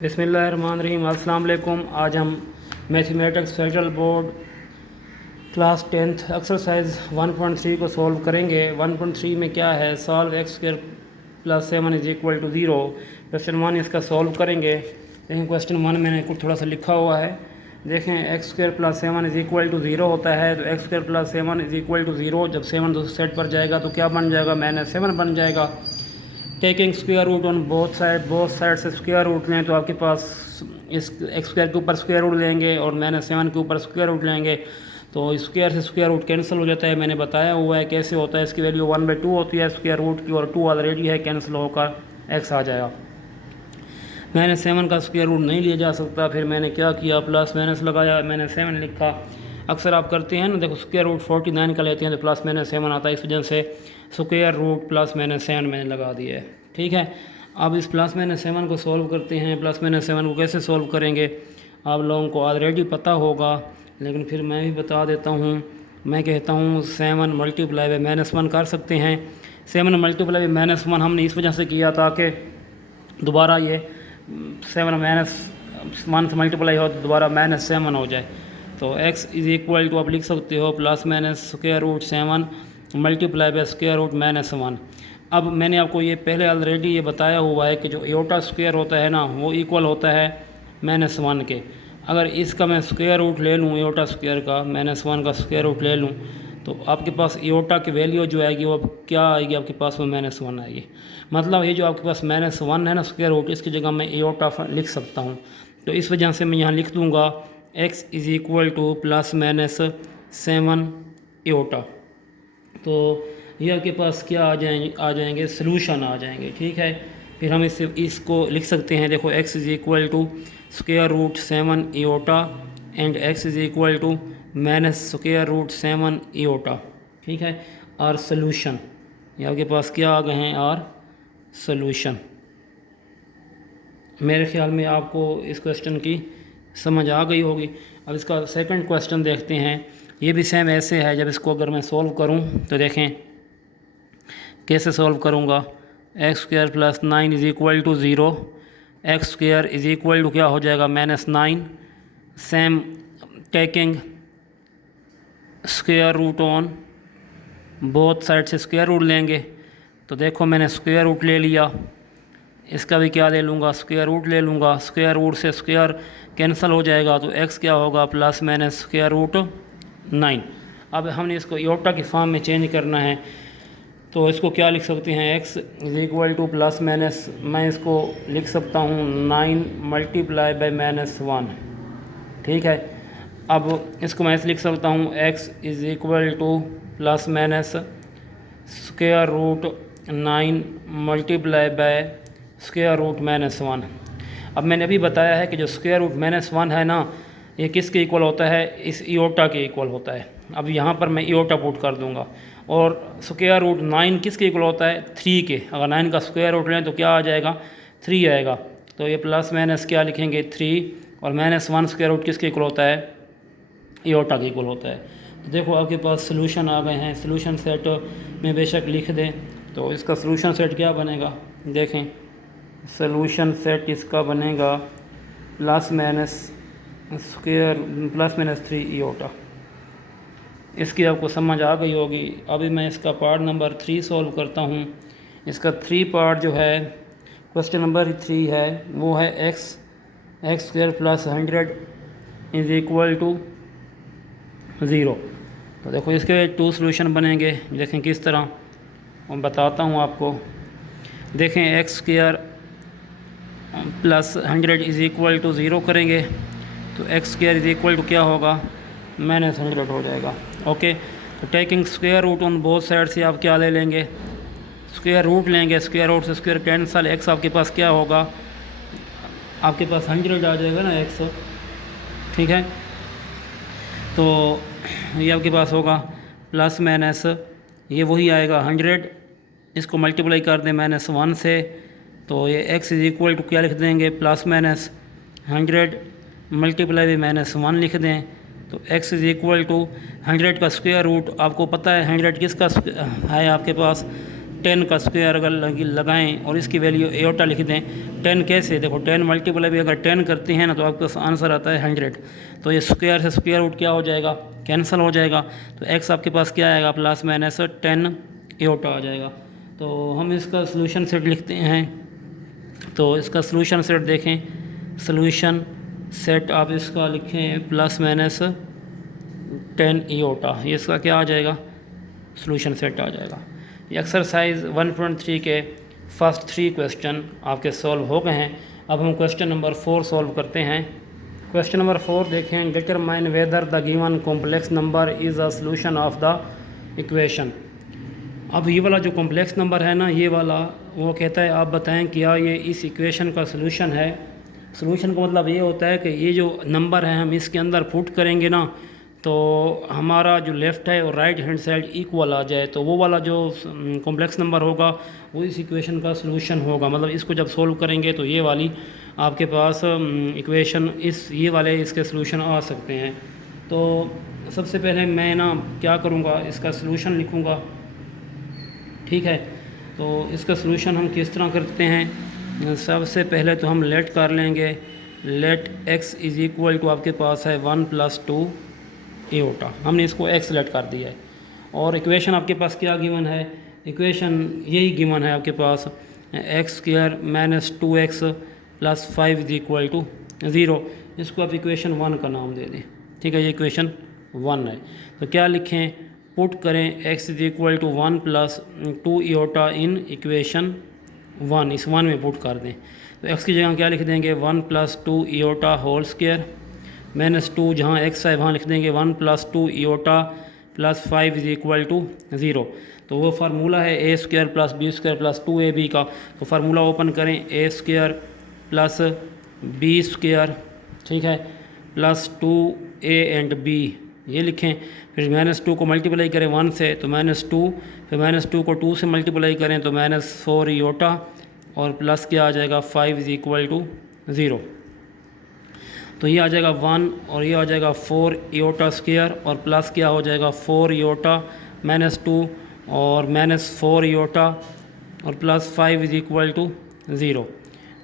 बिस्मिल्लाहिर्रहमानिर्रहीम। अस्सलाम वालेकुम। आज हम mathematics federal board class 10th exercise 1.3 को सॉल्व करेंगे। 1.3 में क्या है, solve x square plus 7 is equal to 0। Question 1 इसका सॉल्व करेंगे। देखें क्वेश्चन 1 मैंने कुछ थोड़ा सा लिखा हुआ है। देखें x square plus 7 is equal to 0 होता है, तो x square plus 7 is equal to 0 जब 7 दूसरे सेट पर जाएगा तो क्या बन जाएगा, -7 बन जाएगा। Taking square root on both side से स्क्वायर रूट लें तो आपके पास इस एक्स स्क्वायर के ऊपर स्क्वायर रूट लेंगे और -7 के ऊपर स्क्वायर रूट लेंगे तो स्क्वायर से स्क्वायर रूट कैंसिल हो जाता है। मैंने बताया हुआ है कैसे होता है। इसकी वैल्यू 1/2 होती है स्क्वायर रूट की और 2 ऑलरेडी है, कैंसिल होकर एक्स आ जाएगा। -7 का स्क्वायर रूट नहीं लिया जा सकता। फिर मैंने क्या किया, प्लस माइनस लगाया, मैंने 7 लिखा। अक्सर आप करते हैं ना, देखो स्क्वायर रूट 49 का लेते हैं तो प्लस -7 आता है, इस वजह से स्क्वायर रूट प्लस -7 मैंने लगा दिया है। ठीक है, अब इस प्लस -7 को सॉल्व करते हैं। प्लस -7 को कैसे सॉल्व करेंगे आप लोगों को ऑलरेडी पता होगा, लेकिन फिर मैं भी बता देता हूँ। मैं कहता हूँ 7 मल्टीप्लाई बाई -1 कर सकते हैं। 7 मल्टीप्लाई बाई -1 हमने इस वजह से किया ताकि दोबारा ये 7 -1 से मल्टीप्लाई हो तो दोबारा -7 हो जाए। तो x इज़ इक्वल टू आप लिख सकते हो plus minus square root 7 multiply by square root -1। अब मैंने आपको ये पहले ऑलरेडी ये बताया हुआ है कि जो एयोटा स्क्वायर होता है ना, वो इक्वल होता है -1 के। अगर इसका मैं स्क्वायर रूट ले लूँ, एयोटा स्क्वायर का -1 का स्क्वायर रूट ले लूँ तो आपके पास एयोटा की वैल्यू जो आएगी वो अब क्या आएगी, आपके पास वो -1 आएगी। मतलब ये जो आपके पास -1 है ना स्क्वायर रूट, इसकी जगह मैं एयोटा लिख सकता हूँ। तो इस वजह से मैं यहाँ लिख दूँगा x is equal to plus -7 aorta. तो ये आपके पास क्या आ जाएंगे सलूशन आ जाएंगे। ठीक है, फिर हम इसको लिख सकते हैं। देखो x is equal to square root 7 iota and x is equal to square root 7 iota. ठीक है, और सलूशन ये आपके पास क्या आ गए हैं, और सलूशन। मेरे ख्याल में आपको इस क्वेश्चन की समझ आ गई होगी। अब इसका सेकंड क्वेश्चन देखते हैं। ये भी सेम ऐसे है। जब इसको अगर मैं सॉल्व करूं तो देखें कैसे सॉल्व करूंगा। X square plus 9 is equal to 0। X square is equal to क्या हो जाएगा, -9। Same taking square root on both side से स्क्वायर रूट लेंगे। तो देखो मैंने स्क्वायर रूट ले लिया, इसका भी क्या ले लूँगा, स्क्वायर रूट ले लूँगा। स्क्वायर रूट से स्क्वायर कैंसिल हो जाएगा तो x क्या होगा, प्लस माइनस स्क्वायर रूट 9। अब हमने इसको एयोटा की फॉर्म में चेंज करना है तो इसको क्या लिख सकते हैं, x is equal to plus minus, मैं इसको लिख सकता हूँ 9 मल्टीप्लाई बाई -1। ठीक है, अब इसको मैं ऐसे लिख सकता हूँ x is equal to plus minus square root 9 multiply by square root -1। अब मैंने अभी बताया है कि जो स्क्वायर रूट -1 है ना, ये किसके इक्वल होता है, इस एयोटा के इक्वल होता है। अब यहाँ पर मैं एयोटा पुट कर दूँगा। और स्क्वायर रूट 9 किसके इक्वल होता है, 3 के। अगर 9 का स्क्वायर रूट लें तो क्या आ जाएगा, 3 आएगा। तो ये प्लस माइनस क्या लिखेंगे, 3। और -1 स्क्वायर रूट किसके इक्वल होता है, एयोटा के इक्वल होता है। तो देखो आपके पास सोल्यूशन आ गए हैं। सोल्यूशन सेट में बेशक लिख दें तो इसका सोल्यूशन सेट क्या बनेगा, देखें सोल्यूशन सेट इसका बनेगा प्लस माइनस 3 एयोटा। इसकी आपको समझ आ गई होगी। अभी मैं इसका पार्ट नंबर 3 सॉल्व करता हूँ। इसका 3 पार्ट जो है, क्वेश्चन नंबर 3 है, वो है x square plus 100 is equal to 0। तो देखो इसके 2 सॉल्यूशन बनेंगे। देखें किस तरह, मैं बताता हूँ आपको। देखें x square plus 100 is equal to 0 करेंगे तो x square is equal to क्या होगा, -100 हो जाएगा। ओके, तो taking square root on both side से आप क्या ले लेंगे, स्क्वायर रूट लेंगे। स्क्वायर रूट से स्क्वायर कैंसल, एक्स आपके पास क्या होगा, आपके पास 100 आ जाएगा ना एक्स। ठीक है, तो ये आपके पास होगा प्लस माइनस, ये वही आएगा 100। इसको मल्टीप्लाई कर दें -1 से तो ये x इज़ इक्वल टू क्या लिख देंगे, प्लस माइनस 100 मल्टीप्लाई बाई -1 लिख दें। तो x इज़ इक्वल टू 100 का स्क्वायर रूट, आपको पता है 100 किसका है आपके पास, 10 का स्क्वायर अगर लगाएं और इसकी वैल्यू एओटा लिख दें, 10 कैसे, देखो 10 मल्टीप्लाई भी अगर 10 करते हैं ना तो आपके पास आंसर आता है 100। तो ये स्क्वायर से स्क्वायर रूट क्या हो जाएगा, कैंसिल हो जाएगा। तो x आपके पास क्या आएगा, प्लस माइनस 10 एओटा आ जाएगा। तो हम इसका सोल्यूशन सेट लिखते हैं। तो इसका सोल्यूशन सेट देखें, सोल्यूशन सेट आप इसका लिखें प्लस माइनस 10 एओटा, ये इसका क्या आ जाएगा, सोल्यूशन सेट आ जाएगा। ये एक्सरसाइज 1.3 के फर्स्ट 3 क्वेश्चन आपके सॉल्व हो गए हैं। अब हम क्वेश्चन नंबर 4 सॉल्व करते हैं। क्वेश्चन नंबर 4 देखें, determine whether the given complex number is a solution of the equation. अब ये वाला जो कॉम्प्लेक्स नंबर है ना, ये वाला वो कहता है आप बताएं क्या ये इस इक्वेशन का सोल्यूशन है। सोल्यूशन का मतलब ये होता है कि ये जो नंबर है हम इसके अंदर पुट करेंगे ना तो हमारा जो लेफ़्ट है और राइट हैंड साइड इक्वल आ जाए, तो वो वाला जो कॉम्प्लेक्स नंबर होगा वो इस इक्वेशन का सोल्यूशन होगा। मतलब इसको जब सोल्व करेंगे तो ये वाली आपके पास इक्वेशन ये वाले इसके सोल्यूशन आ सकते हैं। तो सबसे पहले मैं ना क्या करूँगा, इसका सोल्यूशन लिखूँगा, ठीक है। तो इसका सोल्यूशन हम किस तरह करते हैं, सबसे पहले तो हम लेट कर लेंगे, let x is equal to आपके पास है 1 + 2 एओटा, हमने इसको x लेट कर दिया है। और इक्वेशन आपके पास क्या गिवन है, इक्वेशन यही गिवन है आपके पास x² - 2x + 5 is equal to 0। इसको आप इक्वेशन 1 का नाम दे दें, ठीक है, ये इक्वेशन 1 है। तो क्या लिखें, पुट करें x is equal to 1 + 2 iota in equation 1, इस 1 में पुट कर दें। तो x की जगह क्या लिख देंगे, 1 + 2 एओटा होल स्क्वायर -2, जहाँ x है वहाँ लिख देंगे 1 + 2 एओटा + 5 इज़ इक्वल टू 0। तो वो फार्मूला है a² + b² + 2ab का। तो फार्मूला ओपन करें, a² + b², ठीक है, + 2a एंड b, ये लिखें। फिर -2 को मल्टीप्लाई करें 1 से तो -2, फिर -2 को 2 से मल्टीप्लाई करें तो -4 एओटा, और प्लस क्या आ जाएगा 5 इज़ इक्वल टू 0। तो ये आ जाएगा 1 और ये आ जाएगा 4 एओटा स्क्वायर, और प्लस क्या हो जाएगा 4 एओटा -2 और -4 एओटा और प्लस 5 इज़ इक्वल टू 0।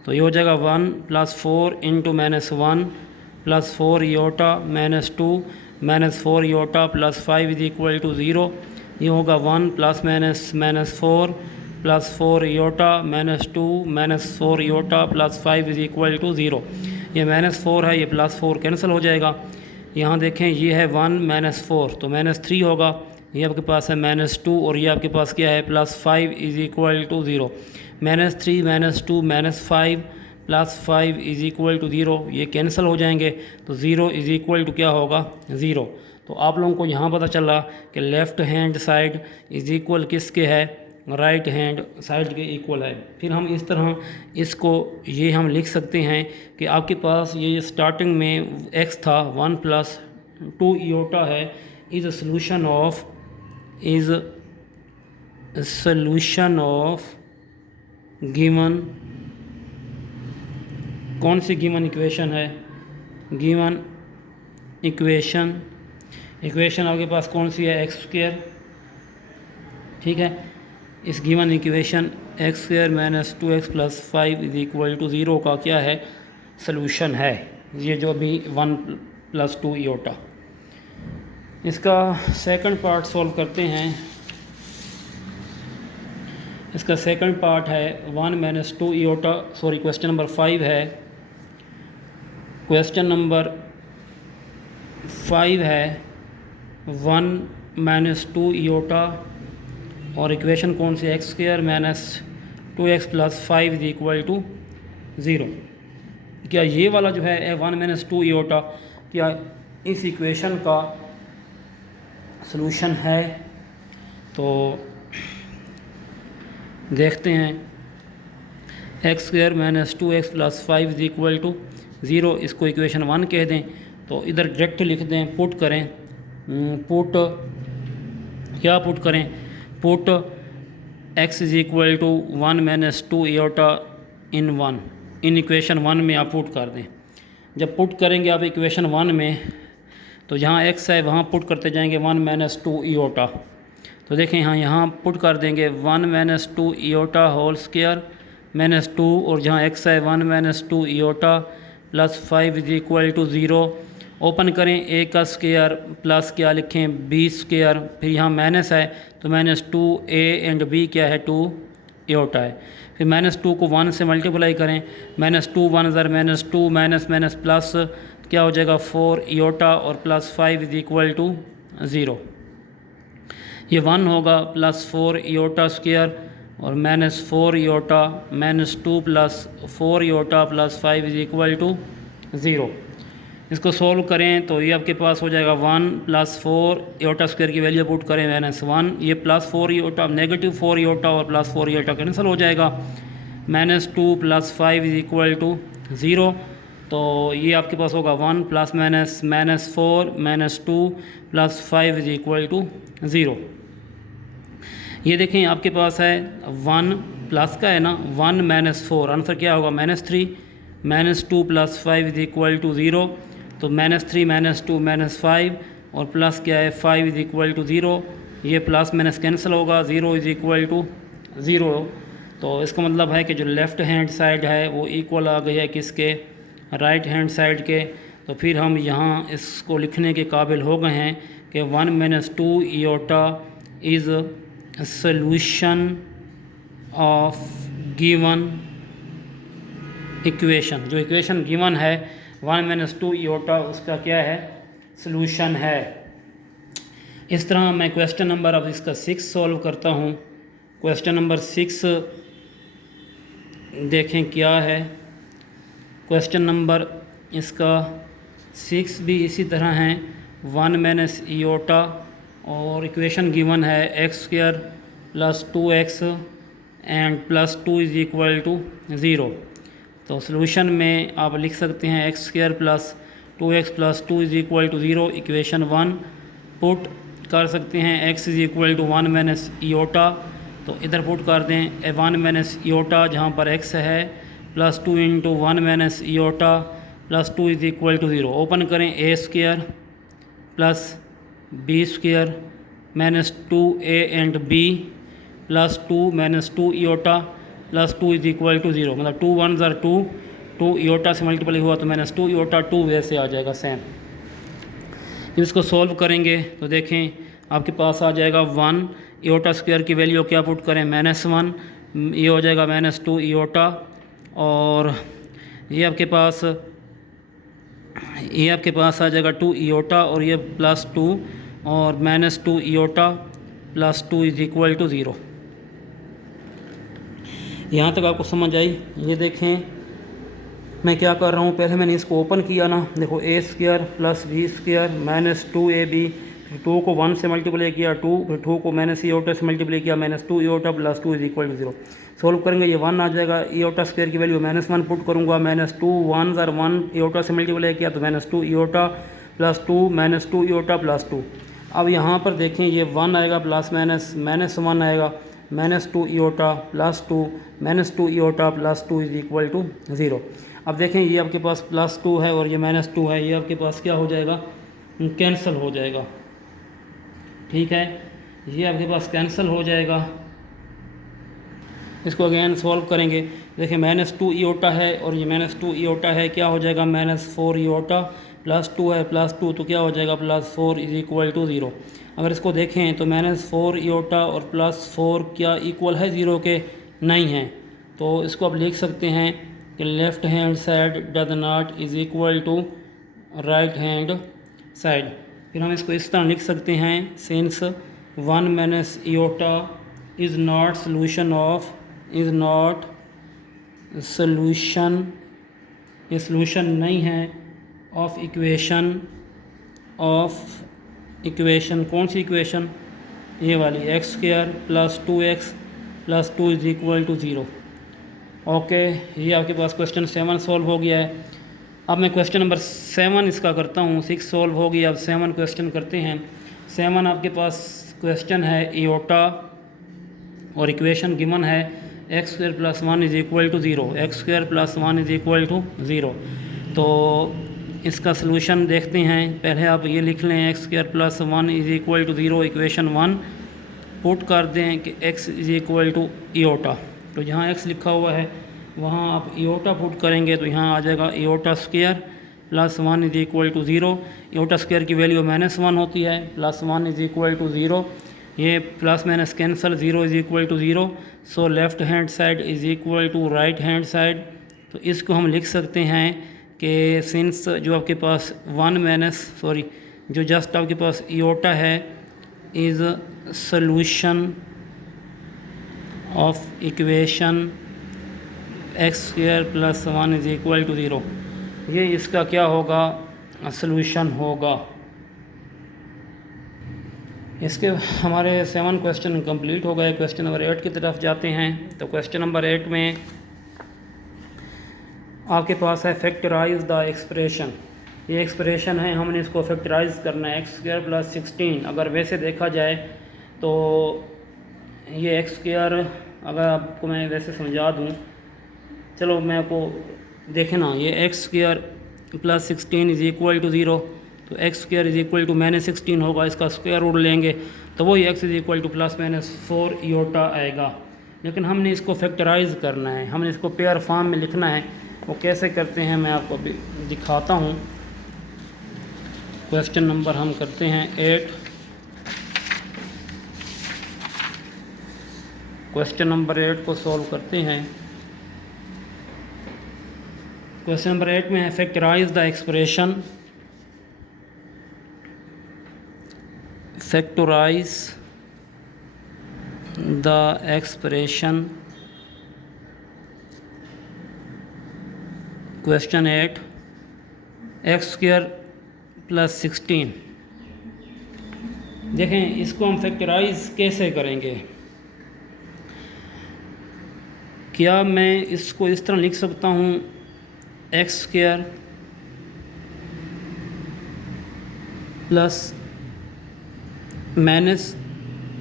तो ये हो जाएगा 1 + 4 × -1 + 4 iota -2 -4 iota + 5 is equal to 0। ये होगा 1 ± -4 + 4 iota -2 -4 iota + 5 is equal to 0। ये -4 है, ये +4 कैंसिल हो जाएगा। यहाँ देखें ये है 1 - 4 तो -3 होगा, ये आपके पास है -2 और ये आपके पास क्या है +5 is equal to 0। -3 -2 -5 +5 is equal to 0, ये कैंसिल हो जाएंगे। तो 0 इज़ इक्वल टू क्या होगा 0। तो आप लोगों को यहाँ पता चला कि left hand side is equal किसके है, राइट हैंड साइड के इक्वल है। फिर हम इस तरह इसको ये हम लिख सकते हैं कि आपके पास ये स्टार्टिंग में x था 1 + 2 एओटा है, इज़ सोल्यूशन ऑफ गिवन, कौन सी गिवन इक्वेशन है, गिवन इक्वेशन आपके पास कौन सी है, x², ठीक है। इस given equation x² - 2x + 5 is equal to 0 का क्या है, सलूशन है, ये जो अभी 1 + 2 एओटा। इसका सेकंड पार्ट सॉल्व करते हैं। इसका सेकंड पार्ट है 1 - 2 एओटा, सॉरी क्वेश्चन नंबर 5 है। क्वेश्चन नंबर 5 है 1 - 2 एओटा और इक्वेशन कौन सी, x² - 2x + 5 is equal to 0। क्या ये वाला जो है 1 - 2 एओटा क्या इस इक्वेशन का सलूशन है? तो देखते हैं, x² - 2x + 5 is equal to 0, इसको इक्वेशन 1 कह दें। तो इधर डायरेक्ट लिख दें, पुट करें, पुट क्या पुट करें, put x is equal to 1 - 2 iota in 1, in equation 1 में आप पुट कर दें। जब पुट करेंगे आप इक्वेशन 1 में तो जहाँ x है वहाँ पुट करते जाएंगे 1 - 2 एओटा, तो देखें यहाँ पुट कर देंगे 1 minus 2 iota whole square minus 2, और जहाँ x है 1 minus 2 iota plus 5 is equal to 0। Open करें a का स्क्वायर प्लस क्या लिखें b स्क्वायर, फिर यहाँ माइनस है तो माइनस 2a एंड b क्या है 2 इयोटा है। फिर माइनस 2 को 1 से मल्टीप्लाई करें, माइनस 2 1 ज़र माइनस 2 माइनस माइनस प्लस क्या हो जाएगा 4 इयोटा और प्लस 5 इज इक्वल टू 0। ये 1 होगा प्लस 4 इयोटा स्क्वायर और minus 4 iota minus 2 plus 4 iota plus 5 is equal to 0। इसको सॉल्व करें तो ये आपके पास हो जाएगा 1 प्लस 4 इयोटा स्क्वायर की वैल्यू पुट करें माइनस 1, ये प्लस 4 इयोटा नेगेटिव 4 इयोटा और प्लस 4 इयोटा कैंसिल हो जाएगा, minus 2 plus 5 is equal to 0। तो ये आपके पास होगा 1 plus minus minus 4 minus 2 plus 5 is equal to 0। ये देखें आपके पास है 1 प्लस का है ना 1 माइनस 4, आंसर क्या होगा minus 3, minus 2 plus 5 is equal to 0। तो माइनस 3 माइनस 2 माइनस 5 और प्लस क्या है 5 इज इक्वल टू 0। ये प्लस माइनस कैंसिल होगा, 0 इज इक्वल टू 0। तो इसका मतलब है कि जो लेफ़्ट हैंड साइड है वो इक्वल आ गई है किसके, राइट हैंड साइड के। तो फिर हम यहाँ इसको लिखने के काबिल हो गए हैं कि 1 minus 2 iota is solution of given equation. जो इक्वेशन गिवन है 1 माइनस 2 इयोटा उसका क्या है सॉल्यूशन है। इस तरह मैं क्वेश्चन नंबर अब इसका 6 सॉल्व करता हूँ। क्वेश्चन नंबर 6 देखें क्या है। क्वेश्चन नंबर इसका 6 भी इसी तरह है 1 माइनस इयोटा और इक्वेशन गिवन है x square plus 2x and plus 2 is equal to 0। तो सॉल्यूशन में आप लिख सकते हैं x square plus 2x plus 2 is equal to 0। Equation 1 put कर सकते हैं x is equal to 1 minus iota, तो इधर पुट कर दें 1 माइनस इयोटा जहाँ पर x है plus 2 into 1 minus iota plus 2 is equal to 0। Open करें a square plus b square minus 2a and b plus 2 minus 2 iota plus 2 is equal to 0। मतलब 2 1 ज़र 2, 2 इयोटा से मल्टीप्लाई हुआ तो माइनस 2 इयोटा 2 वैसे आ जाएगा सेम। इसको सॉल्व करेंगे तो देखें आपके पास आ जाएगा 1 इयोटा स्क्वायर की वैल्यू क्या पुट करें माइनस 1, ये हो जाएगा माइनस 2 इयोटा और ये आपके पास आ जाएगा 2 इयोटा और ये प्लस 2 और minus 2 iota plus 2 is equal to 0। यहाँ तक आपको समझ आई। ये देखें मैं क्या कर रहा हूँ, पहले मैंने इसको ओपन किया ना, देखो a square plus b square minus 2ab, फिर 2 को 1 से मल्टीप्लाई किया 2, फिर 2 को माइनस इयोटा से मल्टीप्लाई किया minus 2 iota plus 2 is equal to 0। Solve करेंगे ये 1 आ जाएगा, इयोटा स्क्वायर की वैल्यू माइनस 1 पुट करूँगा, माइनस 2 1 ज़र 1 इयोटा से मल्टीप्लाई किया तो minus 2 iota plus 2 minus 2 iota plus 2। अब यहाँ पर देखें ये 1 आएगा प्लस माइनस माइनस 1 आएगा, minus 2 iota plus 2 minus 2 iota plus 2 is equal to 0। अब देखें ये आपके पास प्लस 2 है और ये माइनस 2 है, ये आपके पास क्या हो जाएगा कैंसिल हो जाएगा। ठीक है, ये आपके पास कैंसिल हो जाएगा। इसको अगेन सॉल्व करेंगे। देखिए माइनस 2 इयोटा है और ये माइनस 2 इयोटा है, क्या हो जाएगा माइनस 4 इयोटा प्लस 2 है प्लस 2 तो क्या हो जाएगा प्लस 4 इज इक्वल टू 0। अगर इसको देखें तो माइनस 4 इयोटा और प्लस 4 क्या इक्वल है 0 के, नहीं है। तो इसको आप लिख सकते हैं कि left hand side does not is equal to right hand side. फिर हम इसको इस तरह लिख सकते हैं since 1 minus iota is not solution of is not solution, ये सोल्यूशन नहीं है ऑफ इक्वेशन कौन सी इक्वेशन, ये वाली x square plus 2x plus 2 is equal to 0। Okay, ये आपके पास क्वेश्चन 7 सॉल्व हो गया है। अब मैं क्वेश्चन नंबर 7 इसका करता हूँ। 6 सॉल्व हो गया, अब 7 क्वेश्चन करते हैं। 7 आपके पास क्वेश्चन है इयोटा और इक्वेशन गिवन है x square plus 1 is equal to 0, x square plus 1 is equal to 0। तो इसका सलूशन देखते हैं। पहले आप ये लिख लें x square plus 1 is equal to 0 equation 1, put कर दें कि x is equal to iota, तो जहाँ x लिखा हुआ है वहाँ आप इयोटा पुट करेंगे तो यहाँ आ जाएगा iota square plus 1 is equal to 0। Iota square की वैल्यू -1 होती है, प्लस 1 इज़ इक्वल टू 0। ये plus minus cancel, 0 is equal to 0। So left hand side is equal to right hand side. तो इसको हम लिख सकते हैं कि सिंस जो आपके पास जो जस्ट आपके पास इयोटा है is solution of equation x square plus 1 is equal to 0। ये इसका क्या होगा, सॉल्यूशन होगा। इसके हमारे 7 क्वेश्चन कंप्लीट हो गए। क्वेश्चन नंबर 8 की तरफ जाते हैं। तो क्वेश्चन नंबर 8 में आपके पास है फैक्टराइज द एक्सप्रेशन। ये एक्सप्रेशन है, हमने इसको फैक्टराइज करना है एक्स स्क्वायर प्लस 16। अगर वैसे देखा जाए तो ये एक्स स्क्वायर, अगर आपको मैं वैसे समझा दूँ, चलो मैं आपको देखें ना, ये x square plus 16 is equal to 0, तो x square is equal to -16 होगा, इसका स्क्वायर रूट लेंगे तो वही x is equal to plus minus 4 iota आएगा। लेकिन हमने इसको फैक्टराइज करना है, हमने इसको पेयर फॉर्म में लिखना है। वो कैसे करते हैं मैं आपको अभी दिखाता हूँ। क्वेश्चन नंबर हम करते हैं 8। क्वेश्चन नंबर 8 को सॉल्व करते हैं। क्वेश्चन नंबर 8 में है factorise the expression, factorise the expression. Question 8 x square plus 16। देखें इसको हम फैक्टराइज कैसे करेंगे। क्या मैं इसको इस तरह लिख सकता हूँ, एक्स स्क्वायर प्लस माइनस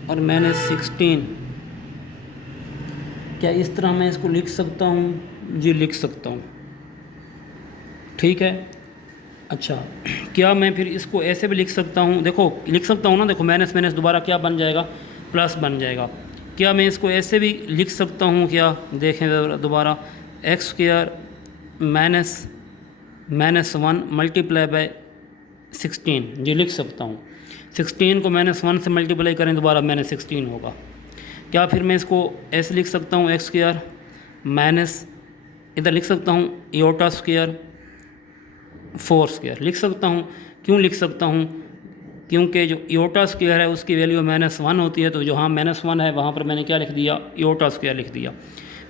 और -16, क्या इस तरह मैं इसको लिख सकता हूँ? जी लिख सकता हूँ, ठीक है। अच्छा, क्या मैं फिर इसको ऐसे भी लिख सकता हूँ? देखो लिख सकता हूँ ना, देखो माइनस माइनस दोबारा क्या बन जाएगा, प्लस बन जाएगा। क्या मैं इसको ऐसे भी लिख सकता हूँ? क्या देखें दोबारा, एक्स स्क्वायर -1 मल्टीप्लाई बाय 16, जी लिख सकता हूँ। 16 को -1 से मल्टीप्लाई करें दोबारा -16 होगा। क्या फिर मैं इसको ऐसे लिख सकता हूँ, एक्स स्क्वायर माइनस, इधर लिख सकता हूँ इयोटा स्क्वायर 4 स्क्वायर लिख सकता हूँ। क्यों लिख सकता हूँ? क्योंकि जो इयोटा स्क्वायर है उसकी वैल्यू -1 होती है, तो जहाँ -1 है वहाँ पर मैंने क्या लिख दिया, इयोटा स्क्वायर लिख दिया।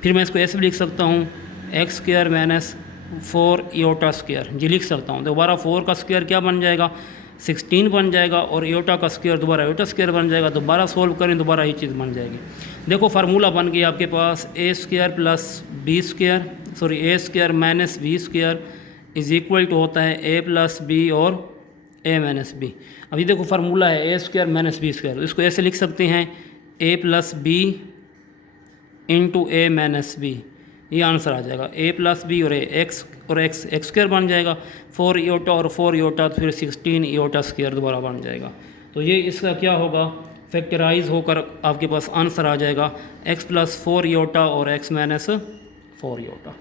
फिर मैं इसको ऐसे भी लिख सकता हूँ, एक्स स्क्वायर -4 इयोटा स्क्वायर, जी लिख सकता हूँ। दोबारा 4 का स्क्वायर क्या बन जाएगा, 16 बन जाएगा, और इयोटा का स्क्वायर दोबारा इयोटा स्क्वायर बन जाएगा। दोबारा सोल्व करें, दोबारा ये चीज़ बन जाएगी। देखो फार्मूला बन गया आपके पास, A square plus B square, sorry A square minus B square is equal to होता है ए प्लस बी और ए माइनस बी। अभी देखो फार्मूला है ए स्क्वायर माइनस बी स्क्वायर, इसको ऐसे लिख सकते हैं ए प्लस बी इंटू ए माइनस बी, ये आंसर आ जाएगा। ए प्लस बी और एक्स एक्स स्क्वायर बन जाएगा, 4 इयोटा और 4 इयोटा, तो फिर 16 इयोटा स्क्वायर दोबारा बन जाएगा। तो ये इसका क्या होगा, फैक्टराइज होकर आपके पास आंसर आ जाएगा एक्स प्लस 4 इयोटा और एक्स माइनस 4 इयोटा।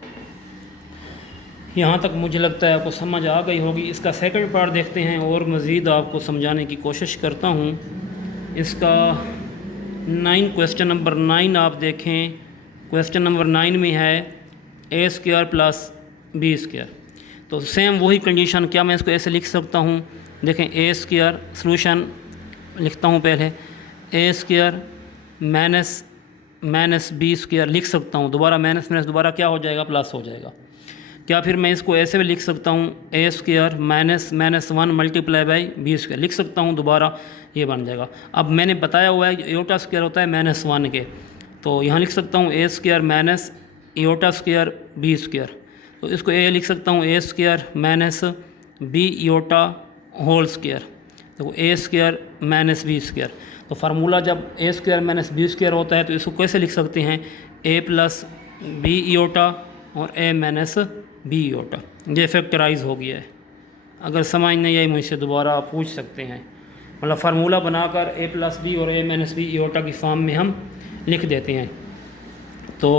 यहाँ तक मुझे लगता है आपको समझ आ गई होगी। इसका सेकंड पार्ट देखते हैं और मज़ीद आपको समझाने की कोशिश करता हूँ। इसका 9 क्वेश्चन नंबर 9 आप देखें। क्वेश्चन नंबर 9 में है ए स्क्वायर प्लस बी स्क्वायर, तो सेम वही कंडीशन। क्या मैं इसको ऐसे लिख सकता हूँ? देखें ए स्क्वायर, सॉल्यूशन लिखता हूँ पहले, ए स्क्वायर माइनस बी स्क्वायर लिख सकता हूँ। दोबारा माइनस माइनस दोबारा क्या हो जाएगा, प्लस हो जाएगा। क्या फिर मैं इसको ऐसे भी लिख सकता हूँ, A square -1 multiply by B square लिख सकता हूँ, दोबारा ये बन जाएगा। अब मैंने बताया हुआ है इयोटा स्क्वायर होता है -1 के, तो यहाँ लिख सकता हूँ A square minus iota square B square, तो इसको ए लिख सकता हूँ A square minus B iota whole square, तो A square minus B square. तो फार्मूला जब A square minus B square होता है तो इसको कैसे लिख सकते हैं, ए प्लस बी इयोटा और ए माइनस बी इयोटा। ये फैक्टराइज हो गया है। अगर समझ नहीं आई मुझसे दोबारा आप पूछ सकते हैं। मतलब फार्मूला बनाकर a प्लस बी और a माइनस बी ईओटा की फॉर्म में हम लिख देते हैं। तो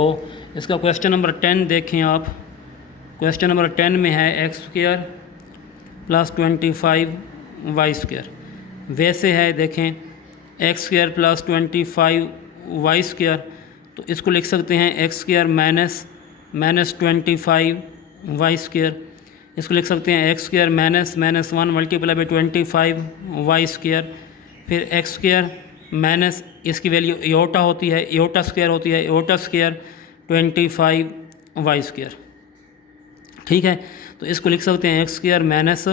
इसका क्वेश्चन नंबर 10 देखें आप। क्वेश्चन नंबर 10 में है x square plus 25 y square. वैसे है देखें x square plus 25 y square, तो इसको लिख सकते हैं x square minus 25 y square. इसको लिख सकते हैं x square minus 1 multiply by 25 y square. फिर एक्स स्क्वायर माइनस इसकी वैल्यू एओटा होती है, एओटा स्क्वायर होती है, एओटा स्क्वायर 25 वाई स्क्वायर। ठीक है, तो इसको लिख सकते हैं x square minus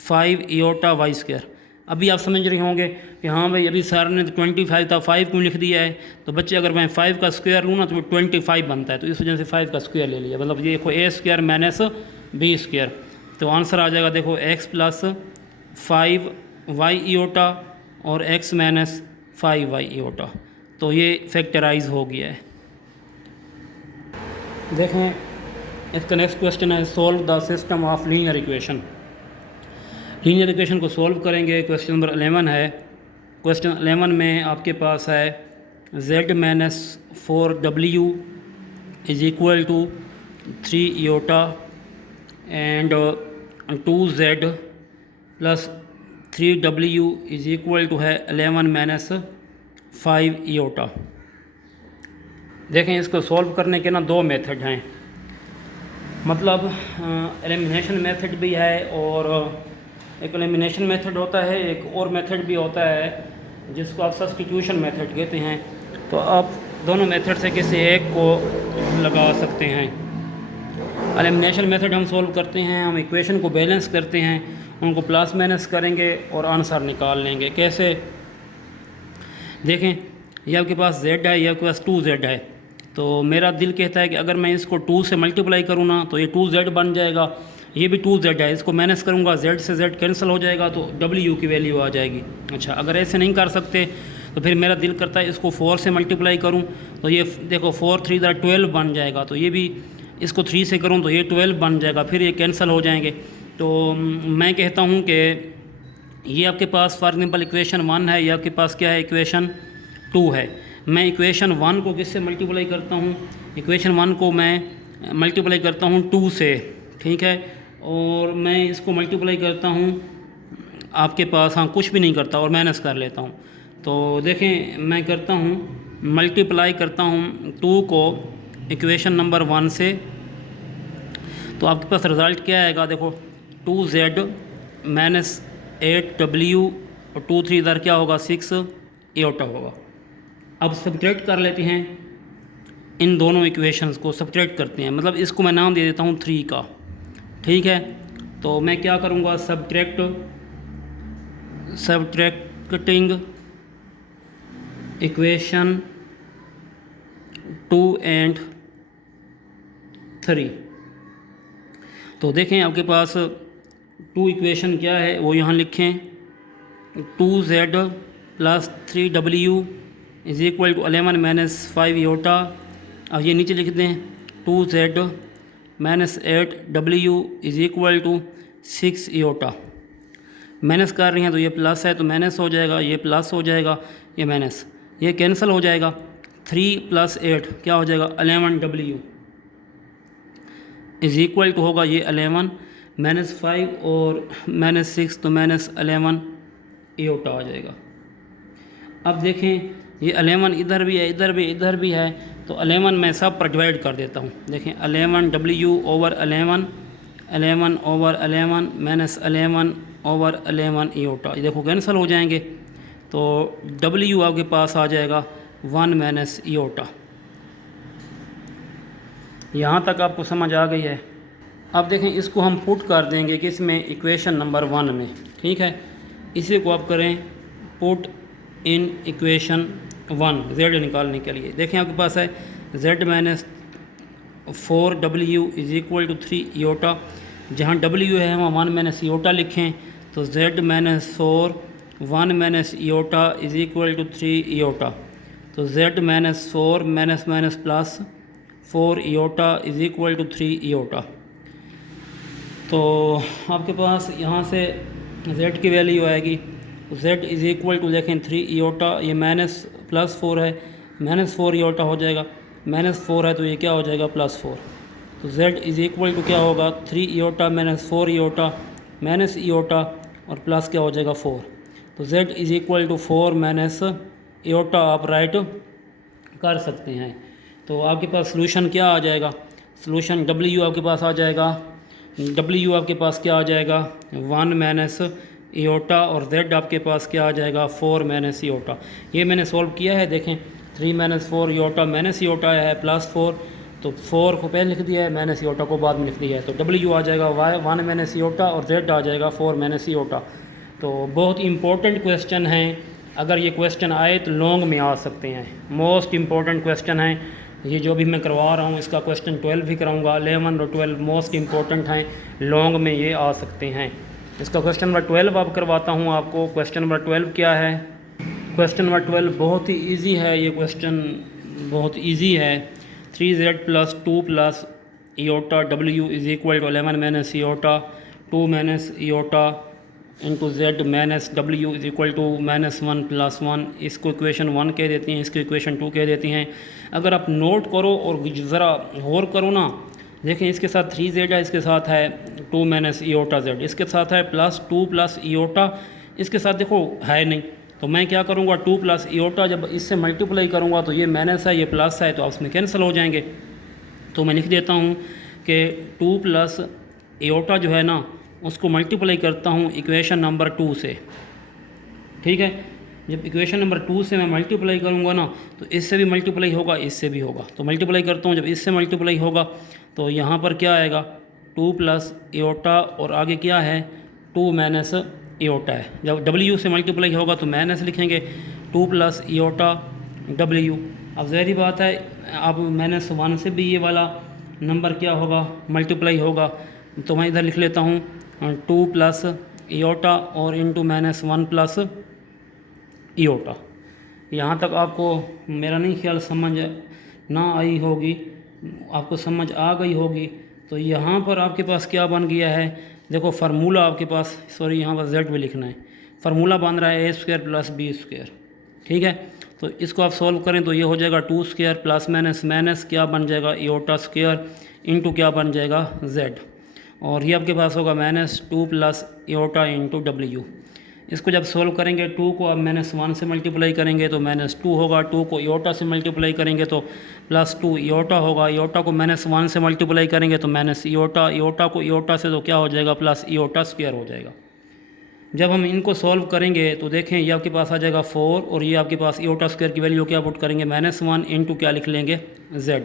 5 iota y square. अभी आप समझ रहे होंगे कि हाँ भाई अभी सर ने तो 25 था 5 क्यों लिख दिया है। तो बच्चे अगर मैं 5 का स्क्वायर लूँ ना तो 25 बनता है, तो इस वजह से 5 का स्क्वायर ले लिया। मतलब ये देखो ए स्क्वायर माइनस बी स्क्वायर, तो आंसर आ जाएगा देखो एक्स प्लस 5 वाई ईओटा और एक्स माइनस 5 वाई ईओटा। तो ये फैक्टराइज हो गया है। देखें इसका नेक्स्ट क्वेश्चन है solve the system of linear equation. Linear equation को सॉल्व करेंगे। क्वेश्चन नंबर 11 है। क्वेश्चन 11 में आपके पास है z minus 4w is equal to 3 iota and 2z plus 3w is equal to है 11 माइनस 5 ईओटा। देखें इसको सॉल्व करने के ना दो मेथड हैं, मतलब एलिमिनेशन मेथड भी है और एक एलिमिनेशन मेथड होता है, एक और मेथड भी होता है जिसको आप सब्स्टिट्यूशन मेथड कहते हैं। तो आप दोनों मेथड से किसी एक को लगा सकते हैं। एलिमिनेशन मेथड हम सॉल्व करते हैं, हम इक्वेशन को बैलेंस करते हैं, उनको प्लस माइनस करेंगे और आंसर निकाल लेंगे। कैसे देखें, ये आपके पास z है, ये आपके पास 2z है। तो मेरा दिल कहता है कि अगर मैं इसको 2 से मल्टीप्लाई करूँ ना तो ये 2z बन जाएगा, ये भी 2z है, इसको माइनस करूँगा z से z कैंसिल हो जाएगा तो w की वैल्यू आ जाएगी। अच्छा, अगर ऐसे नहीं कर सकते तो फिर मेरा दिल करता है इसको 4 से मल्टीप्लाई करूँ तो ये देखो 4 3 12 बन जाएगा। तो ये भी इसको 3 से करूँ तो ये 12 बन जाएगा, फिर ये कैंसिल हो जाएंगे। तो मैं कहता हूँ कि ये आपके पास फॉर एग्जाम्पल इक्वेशन 1 है, ये आपके पास क्या है इक्वेशन 2 है। मैं इक्वेशन 1 को किससे मल्टीप्लाई करता हूँ, इक्वेशन 1 को मैं मल्टीप्लाई करता हूँ 2 से, ठीक है, और मैं इसको मल्टीप्लाई करता हूँ आपके पास, हाँ कुछ भी नहीं करता और माइनस कर लेता हूँ। तो देखें मैं करता हूँ मल्टीप्लाई करता हूँ 2 को इक्वेशन नंबर 1 से, तो आपके पास रिज़ल्ट क्या आएगा देखो 2z माइनस 8w और 2 3 इधर क्या होगा 6 एओटा होगा। अब सब्ट्रैक्ट कर लेते हैं, इन दोनों इक्वेशंस को सब्ट्रैक्ट करते हैं, मतलब इसको मैं नाम दे देता हूँ 3 का, ठीक है। तो मैं क्या करूँगा सब्ट्रैक्टिंग इक्वेशन 2 एंड 3। तो देखें आपके पास 2 इक्वेशन क्या है वो यहाँ लिखें, 2z plus 3w is equal to 11 minus 5 iota. अब ये नीचे लिख दें 2z minus 8w is equal to 6 iota. Minus कर रहे हैं तो ये प्लस है तो माइनस हो जाएगा, ये प्लस हो जाएगा, ये माइनस, ये कैंसिल हो जाएगा। 3 प्लस 8 क्या हो जाएगा 11w इज इक्वल टू होगा ये 11 माइनस 5 और माइनस 6 तो माइनस 11 ईओटा आ जाएगा। अब देखें ये 11 इधर भी है, इधर भी, इधर भी है, तो 11 मैं सब पर डिवाइड कर देता हूँ। देखें 11w over 11 over 11 minus 11 over 11 ईओटा, ये देखो कैंसिल हो जाएंगे। तो w आपके पास आ जाएगा 1 माइनस ईओटा। यहाँ तक आपको समझ आ गई है। अब देखें इसको हम पुट कर देंगे कि इसमें इक्वेशन नंबर 1 में, ठीक है। इसी को आप करें पुट इन इक्वेशन 1 z निकालने के लिए। देखें आपके पास है z minus 4w is equal to 3 iota. जहाँ w है वहाँ 1 माइनस ईओटा लिखें, तो z minus 4 1 minus iota is equal to 3 iota. तो z minus 4 minus minus plus 4 iota is equal to 3 iota. तो आपके पास यहाँ से z की वैल्यू आएगी जेड इज़ इक्वल टू देखें 3 ईओटा, ये माइनस प्लस 4 है, माइनस 4 ईओटा हो जाएगा, माइनस 4 है तो ये क्या हो जाएगा प्लस 4। तो जेड इज़ इक्वल टू क्या होगा 3 ईओटा माइनस 4 ईओटा माइनस ईओटा और प्लस क्या हो जाएगा 4। तो Z is equal to 4 minus iota आप राइट कर सकते हैं। तो आपके पास सॉल्यूशन क्या आ जाएगा, सॉल्यूशन डब्ल्यू आपके पास आ जाएगा, डब्ल्यू आपके पास क्या आ जाएगा 1 माइनस ईओटा और जेड आपके पास क्या आ जाएगा 4 माइनस ईओटा। ये मैंने सॉल्व किया है, देखें 3 माइनस 4 ईओटा माइनस ईओटा है प्लस 4, तो 4 को पहले लिख दिया है, माइनस ईओटा को बाद में लिख दिया है। तो डब्ल्यू आ जाएगा 1 माइनस ईओटा और जेड आ जाएगा 4 माइनस ईओटा। तो बहुत इंपॉर्टेंट क्वेश्चन हैं, अगर ये क्वेश्चन आए तो लॉन्ग में आ सकते हैं, मोस्ट इंपॉर्टेंट क्वेश्चन हैं। ये जो भी मैं करवा रहा हूँ इसका क्वेश्चन 12 भी कराऊंगा, 11 और 12 मोस्ट इंपॉर्टेंट हैं, लॉन्ग में ये आ सकते हैं। इसका क्वेश्चन नंबर 12 अब करवाता हूँ आपको। क्वेश्चन नंबर 12 क्या है, क्वेश्चन नंबर 12 बहुत ही ईजी है, ये क्वेश्चन बहुत ईजी है। 3z plus 2 plus iota W is equal to 11 minus iota 2 minus iota into Z minus W is equal to -1 plus 1। इसको इक्वेशन 1 कह देती हैं, इसको इक्वेशन 2 कह देती हैं। अगर आप नोट करो और ज़रा गौर करो ना, देखें इसके साथ 3z है, इसके साथ है 2 माइनस ईओटा जेड, इसके साथ है प्लस 2 प्लस ईओटा, इसके साथ देखो है नहीं। तो मैं क्या करूँगा 2 प्लस ईओटा जब इससे मल्टीप्लाई करूँगा तो ये माइनस है ये प्लस है तो उसमें कैंसिल हो जाएंगे। तो मैं लिख देता हूँ कि 2 प्लस ईओटा जो है ना उसको मल्टीप्लाई करता हूँ इक्वेशन नंबर 2 से, ठीक है। जब इक्वेशन नंबर 2 से मैं मल्टीप्लाई करूँगा ना तो इससे भी मल्टीप्लाई होगा इससे भी होगा, तो मल्टीप्लाई करता हूँ, जब इससे मल्टीप्लाई होगा तो यहाँ पर क्या आएगा 2 प्लस ईओटा और आगे क्या है 2 माइनस ईओटा है। जब डब्ल्यू से मल्टीप्लाई होगा तो माइनस लिखेंगे 2 प्लस ईओटा डब्ल्यू। अब ज़ाहिर बात है अब -1 से भी ये वाला नंबर क्या होगा मल्टीप्लाई होगा, तो मैं इधर लिख लेता हूँ 2 प्लस ईओटा और इंटू -1 प्लस ईओटा। यहाँ तक आपको मेरा नहीं ख्याल समझ ना आई होगी, आपको समझ आ गई होगी। तो यहाँ पर आपके पास क्या बन गया है, देखो फार्मूला आपके पास, सॉरी यहाँ पर जेड भी लिखना है, फार्मूला बन रहा है a² प्लस b², ठीक है। तो इसको आप सॉल्व करें तो ये हो जाएगा 2² प्लस माइनस माइनस क्या बन जाएगा ईओटा स्क्वायर इंटू क्या बन जाएगा z, और ये आपके पास होगा -2 प्लस ईओटा इंटू डब्ल्यू। इसको जब सोल्व करेंगे 2 को आप -1 से मल्टीप्लाई करेंगे तो -2 होगा, 2 को ईओटा से मल्टीप्लाई करेंगे तो +2 ईओटा होगा, ईओटा को -1 से मल्टीप्लाई करेंगे तो माइनस ईओटा, ईओटा को ईओटा से तो क्या हो जाएगा प्लस ईओटा स्क्वायर हो जाएगा। जब हम इनको सॉल्व करेंगे तो देखें ये आपके पास आ जाएगा 4 और ये आपके पास ईओटा स्क्वायर की वैल्यू क्या पुट करेंगे -1 इंटू क्या लिख लेंगे z,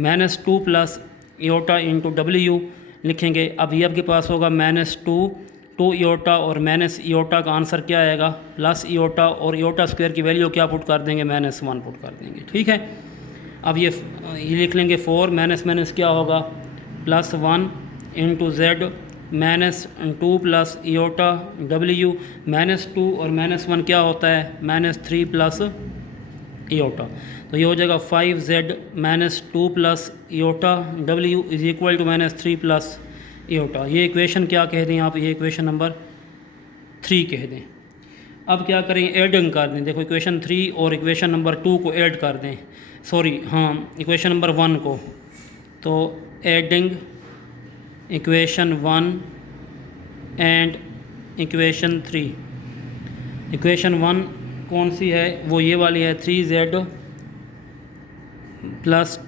-2 प्लस ईओटा इंटू डब्ल्यू लिखेंगे। अब ये आपके पास होगा -2 ईओटा और माइनस ईओटा का आंसर क्या आएगा प्लस ईओटा और ईओटा स्क्वायर की वैल्यू क्या पुट कर देंगे -1 पुट कर देंगे, ठीक है। अब ये लिख लेंगे 4 माइनस क्या होगा +1 into Z -2 plus iota W, -2 और -1 क्या होता है -3 प्लस ईओटा। तो ये हो जाएगा 5z -2 plus iota W is equal to -3 plus iota. ये इक्वेशन क्या कह दें आप, ये इक्वेशन नंबर 3 कह दें। अब क्या करें एडिंग कर दें, देखो इक्वेशन 3 और इक्वेशन नंबर 2 को ऐड कर दें, सॉरी हाँ इक्वेशन नंबर 1 को। तो adding equation 1 and equation 3, equation 1 कौन सी है वो ये वाली है 3z plus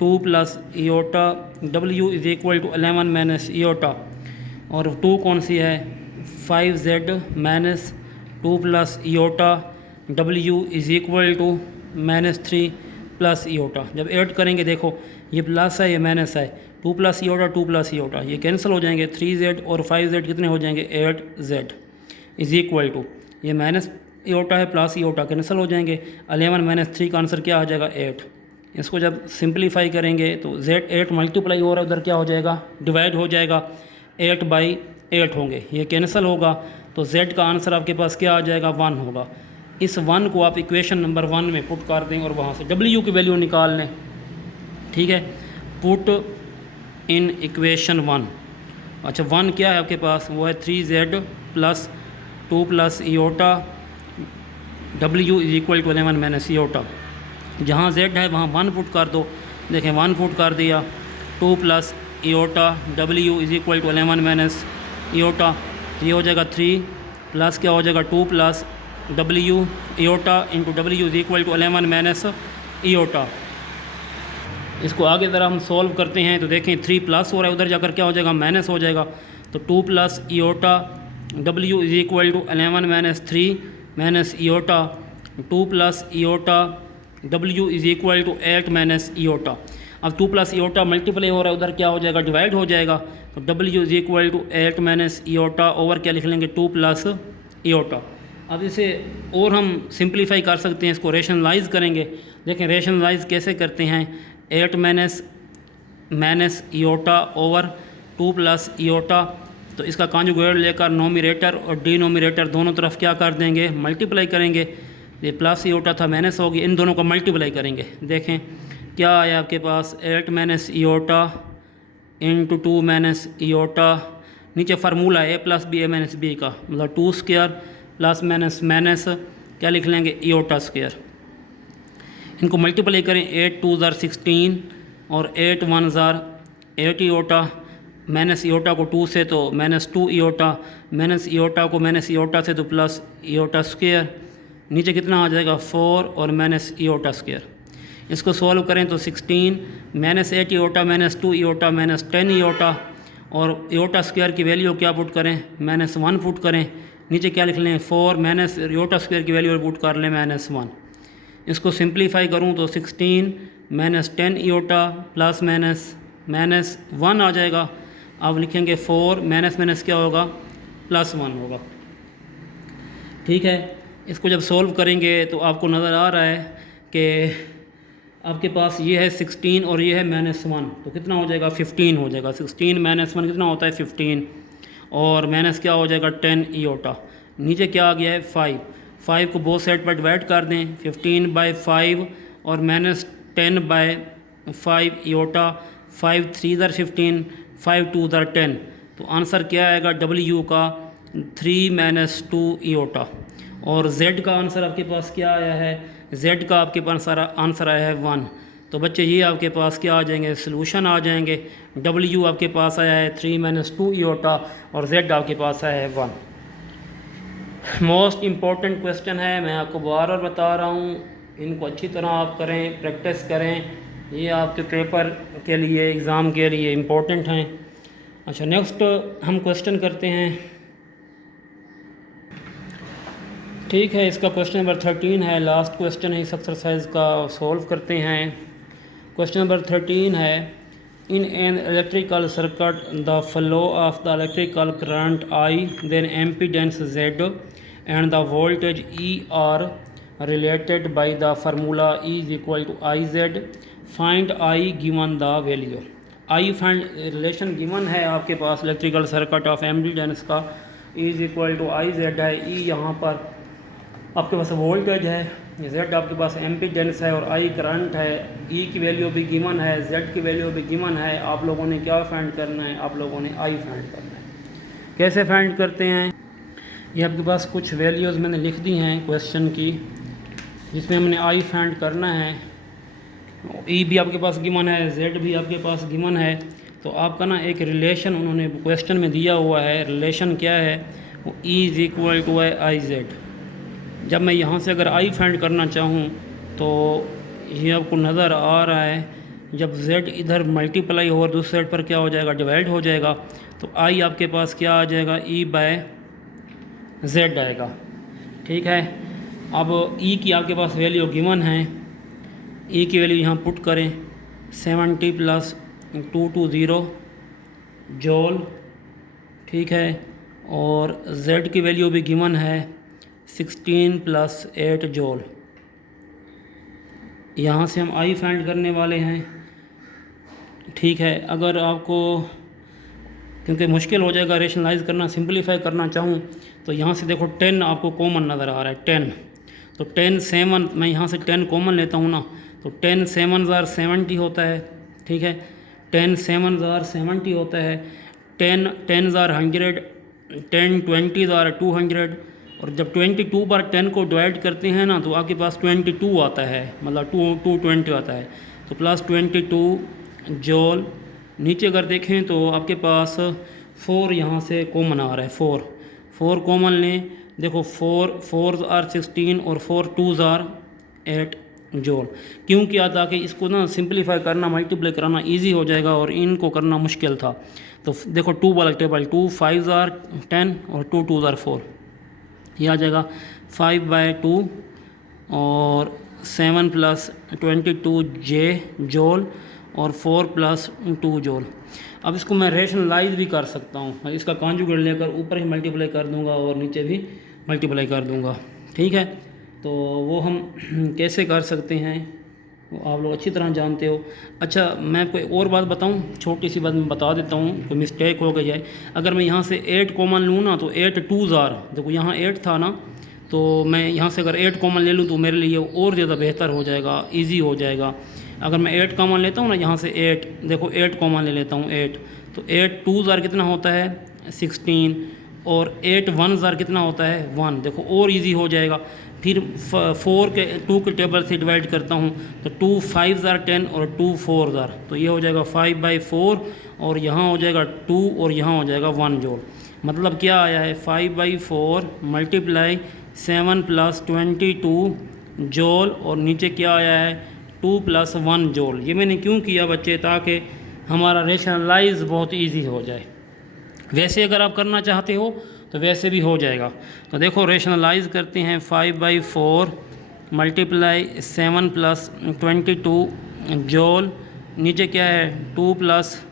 2 plus iota W is equal to 11 minus iota, और 2 कौन सी है 5z minus 2 plus iota W is equal to -3 plus iota. जब ऐड करेंगे देखो ये प्लस है ये माइनस है, 2 प्लस ईओटा 2 प्लस ईओटा ये कैंसिल हो जाएंगे, 3z और 5z कितने हो जाएंगे 8z इज इक्वल टू ये माइनस ईओटा है प्लस ईओटा कैंसिल हो जाएंगे, 11 माइनस 3 का आंसर क्या आ जाएगा 8। इसको जब सिंप्लीफाई करेंगे तो z 8 मल्टीप्लाई हो रहा है उधर क्या हो जाएगा डिवाइड हो जाएगा, 8/8 होंगे ये कैंसिल होगा, तो z का आंसर आपके पास क्या आ जाएगा 1 होगा। इस 1 को आप इक्वेशन नंबर 1 में पुट कर दें और वहाँ से w की वैल्यू निकाल लें, ठीक है। पुट इन इक्वेशन 1, अच्छा 1 क्या है आपके पास वो है 3z plus 2 plus iota W is equal to 11 minus iota. जहाँ Z है वहाँ 1 पुट कर दो, देखें 1 पुट कर दिया, 2 plus iota W is equal to 11 minus iota, ये हो जाएगा 3 प्लस क्या हो जाएगा 2 plus W iota into W is equal to 11 minus iota. इसको आगे ज़रा हम सॉल्व करते हैं तो देखें 3 प्लस हो रहा है, उधर जाकर क्या हो जाएगा माइनस हो जाएगा, तो 2 plus iota W is equal to 11 minus 3 minus iota, 2 plus iota W is equal to 8 minus iota. अब 2 प्लस ईओटा मल्टीप्लाई हो रहा है, उधर क्या हो जाएगा डिवाइड हो जाएगा, तो W is equal to 8 minus iota over क्या लिख लेंगे 2 प्लस ईओटा। अब इसे और हम सिंप्लीफाई कर सकते हैं, इसको रेशनलाइज करेंगे। देखें रेशनलाइज कैसे करते हैं, 8 माइनस ईओटा ओवर 2 प्लस ईओटा, तो इसका कॉन्जुगेट लेकर नोमिनेटर और डिनोमिनेटर दोनों तरफ क्या कर देंगे मल्टीप्लाई करेंगे। ये प्लस ईओटा था माइनस होगी, इन दोनों को मल्टीप्लाई करेंगे। देखें क्या आया आपके पास 8 माइनस ईओटा इंटू 2 माइनस ईओटा, नीचे फार्मूला ए प्लस बी ए माइनस बी का, मतलब 2 स्क्वायर प्लस माइनस माइनस क्या लिख लेंगे ईओटा स्क्वायर। इनको मल्टीप्लाई करें, 8 2 ज़ार 16 और 8 1 ज़ार 8 ईओटा, माइनस ईओटा को 2 से तो माइनस 2 ईओटा, माइनस ईओटा को माइनस ईओटा से तो प्लस ईओटा स्क्वायर, नीचे कितना आ जाएगा 4 और माइनस ईओटा स्क्वायर। इसको सॉल्व करें तो 16 माइनस 8 ईओटा माइनस 2 ईओटा माइनस 10 ईओटा, और ईओटा स्क्वायर की वैल्यू क्या पुट करें माइनस 1 पुट करें, नीचे क्या लिख लें 4 माइनस ईओटा स्क्वायर की वैल्यू पुट कर लें माइनस 1। इसको सिंप्लीफाई करूं तो 16 माइनस 10 ईओटा प्लस माइनस 1 आ जाएगा। अब लिखेंगे 4 माइनस माइनस क्या होगा प्लस 1 होगा। ठीक है, इसको जब सॉल्व करेंगे तो आपको नज़र आ रहा है कि आपके पास ये है 16 और ये है माइनस 1, तो कितना हो जाएगा 15 हो जाएगा। 16 माइनस 1 कितना होता है 15, और माइनस क्या हो जाएगा 10 ईओटा। नीचे क्या आ गया है 5 को बोथ साइड पर डिवाइड कर दें, 15/5 और माइनस 10/5 ईओटा, 5 3 ज़ार 15 5 2 ज़ार 10, तो आंसर क्या आएगा W का 3 माइनस 2 ईओटा। और Z का आंसर आपके पास क्या आया है, Z का आपके पास आंसर आया है 1। तो बच्चे ये आपके पास क्या आ जाएंगे सोल्यूशन आ जाएंगे। W आपके पास आया है 3 माइनस 2 ईओटा और Z आपके पास आया है 1। मोस्ट इम्पॉर्टेंट क्वेश्चन है, मैं आपको बार बार बता रहा हूँ, इनको अच्छी तरह आप करें, प्रैक्टिस करें, ये आपके पेपर के लिए एग्ज़ाम के लिए इम्पोर्टेंट हैं। अच्छा नेक्स्ट हम क्वेश्चन करते हैं। ठीक है, इसका क्वेश्चन नंबर 13 है, लास्ट क्वेश्चन है इस एक्सरसाइज का, सॉल्व करते हैं। क्वेश्चन नंबर 13 है, in an electrical circuit the flow of the electrical current I then impedance Z and the voltage E are related by the formula E is equal to IZ, find I given the value. I find relation given है आपके पास electrical circuit of impedance का, E is equal to IZ है, E यहाँ पर आपके पास voltage है, Z आपके पास एम्पीडेंस है और I करंट है, E की वैल्यू भी गिवन है, Z की वैल्यू भी गिवन है। आप लोगों ने क्या फाइंड करना है, आप लोगों ने I फाइंड करना है। कैसे फाइंड करते हैं, ये आपके पास कुछ वैल्यूज़ मैंने लिख दी हैं क्वेश्चन की, जिसमें हमने I फाइंड करना है। E भी आपके पास गिवन है, Z भी आपके पास गिवन है। तो आपका ना एक रिलेशन उन्होंने क्वेश्चन में दिया हुआ है, रिलेशन क्या है वो E इज इक्वल टू है IZ। जब मैं यहाँ से अगर I फाइंड करना चाहूँ तो ये आपको नज़र आ रहा है, जब Z इधर मल्टीप्लाई हो और दूसरे साइड पर क्या हो जाएगा डिवाइड हो जाएगा, तो I आपके पास क्या आ जाएगा E/Z आएगा। ठीक है, अब E की आपके पास वैल्यू गिवन है, E की वैल्यू यहाँ पुट करें 70 + 220 जॉल। ठीक है, और Z की वैल्यू भी गिवन है 16 + 8 जॉल। यहाँ से हम I फाइंड करने वाले हैं। ठीक है, अगर आपको क्योंकि मुश्किल हो जाएगा रेशनलाइज करना, सिंपलीफाई करना चाहूँ तो यहाँ से देखो 10 आपको कॉमन नज़र आ रहा है 10, तो 10 7 मैं यहाँ से 10 कॉमन लेता हूँ ना, तो 10 7 ज़ार 70 होता है। ठीक है, 10 7 ज़ार 70 होता है, 10 ज़ार 100, 10 20 ज़ार 200, और जब 22 पर 10 को डिवाइड करते हैं ना तो आपके पास 22 आता है, मतलब 220 आता है। तो प्लस 22 जॉल। नीचे अगर देखें तो आपके पास 4 यहाँ से कॉमन आ रहा है, 4 कॉमन लें। देखो 4 आर 16 और 4 2 आर 8 जॉल। क्यों किया? ताकि इसको ना सिंपलीफाई करना, मल्टीप्लाई कराना इजी हो जाएगा और इनको करना मुश्किल था। तो देखो 2 वाला टेबल, 2 5 आर 10 और 2 2 आर 4, ये आ जाएगा 5/2 और 7 + 22 जे जॉल और 4 + 2 जॉल। अब इसको मैं रेशनलाइज भी कर सकता हूँ, इसका कॉन्जुगेट लेकर ऊपर ही मल्टीप्लाई कर दूंगा और नीचे भी मल्टीप्लाई कर दूंगा। ठीक है, तो वो हम कैसे कर सकते हैं वो आप लोग अच्छी तरह जानते हो। अच्छा, मैं कोई और बात बताऊं, छोटी सी बात मैं बता देता हूं, कोई मिस्टेक हो गई जाए। अगर मैं यहाँ से 8 कॉमन लूँ ना तो 8 2 आर, देखो यहाँ 8 था ना, तो मैं यहाँ से अगर 8 कॉमन ले लूँ तो मेरे लिए और ज़्यादा बेहतर हो जाएगा, ईजी हो जाएगा। अगर मैं 8 कॉमन लेता हूँ ना यहाँ से 8, देखो 8 कॉमन ले लेता हूँ 8, तो 8 2 आर कितना होता है 16 और 8 1 आर कितना होता है 1, देखो और इजी हो जाएगा। फिर 2 के टेबल से डिवाइड करता हूँ तो 2 5 आर 10 और 2 4 आर, तो ये हो जाएगा 5/4 और यहाँ हो जाएगा 2 और यहाँ हो जाएगा 1 जोड़। मतलब क्या आया है 5/4 मल्टीप्लाई 7 + 22 जोल और नीचे क्या आया है 2 + 1 जोल। ये मैंने क्यों किया बच्चे, ताकि हमारा रेशनलाइज बहुत इजी हो जाए। वैसे अगर आप करना चाहते हो तो वैसे भी हो जाएगा। तो देखो रेशनलाइज करते हैं, 5/4 मल्टीप्लाई 7 + 22 जोल, नीचे क्या है 2 +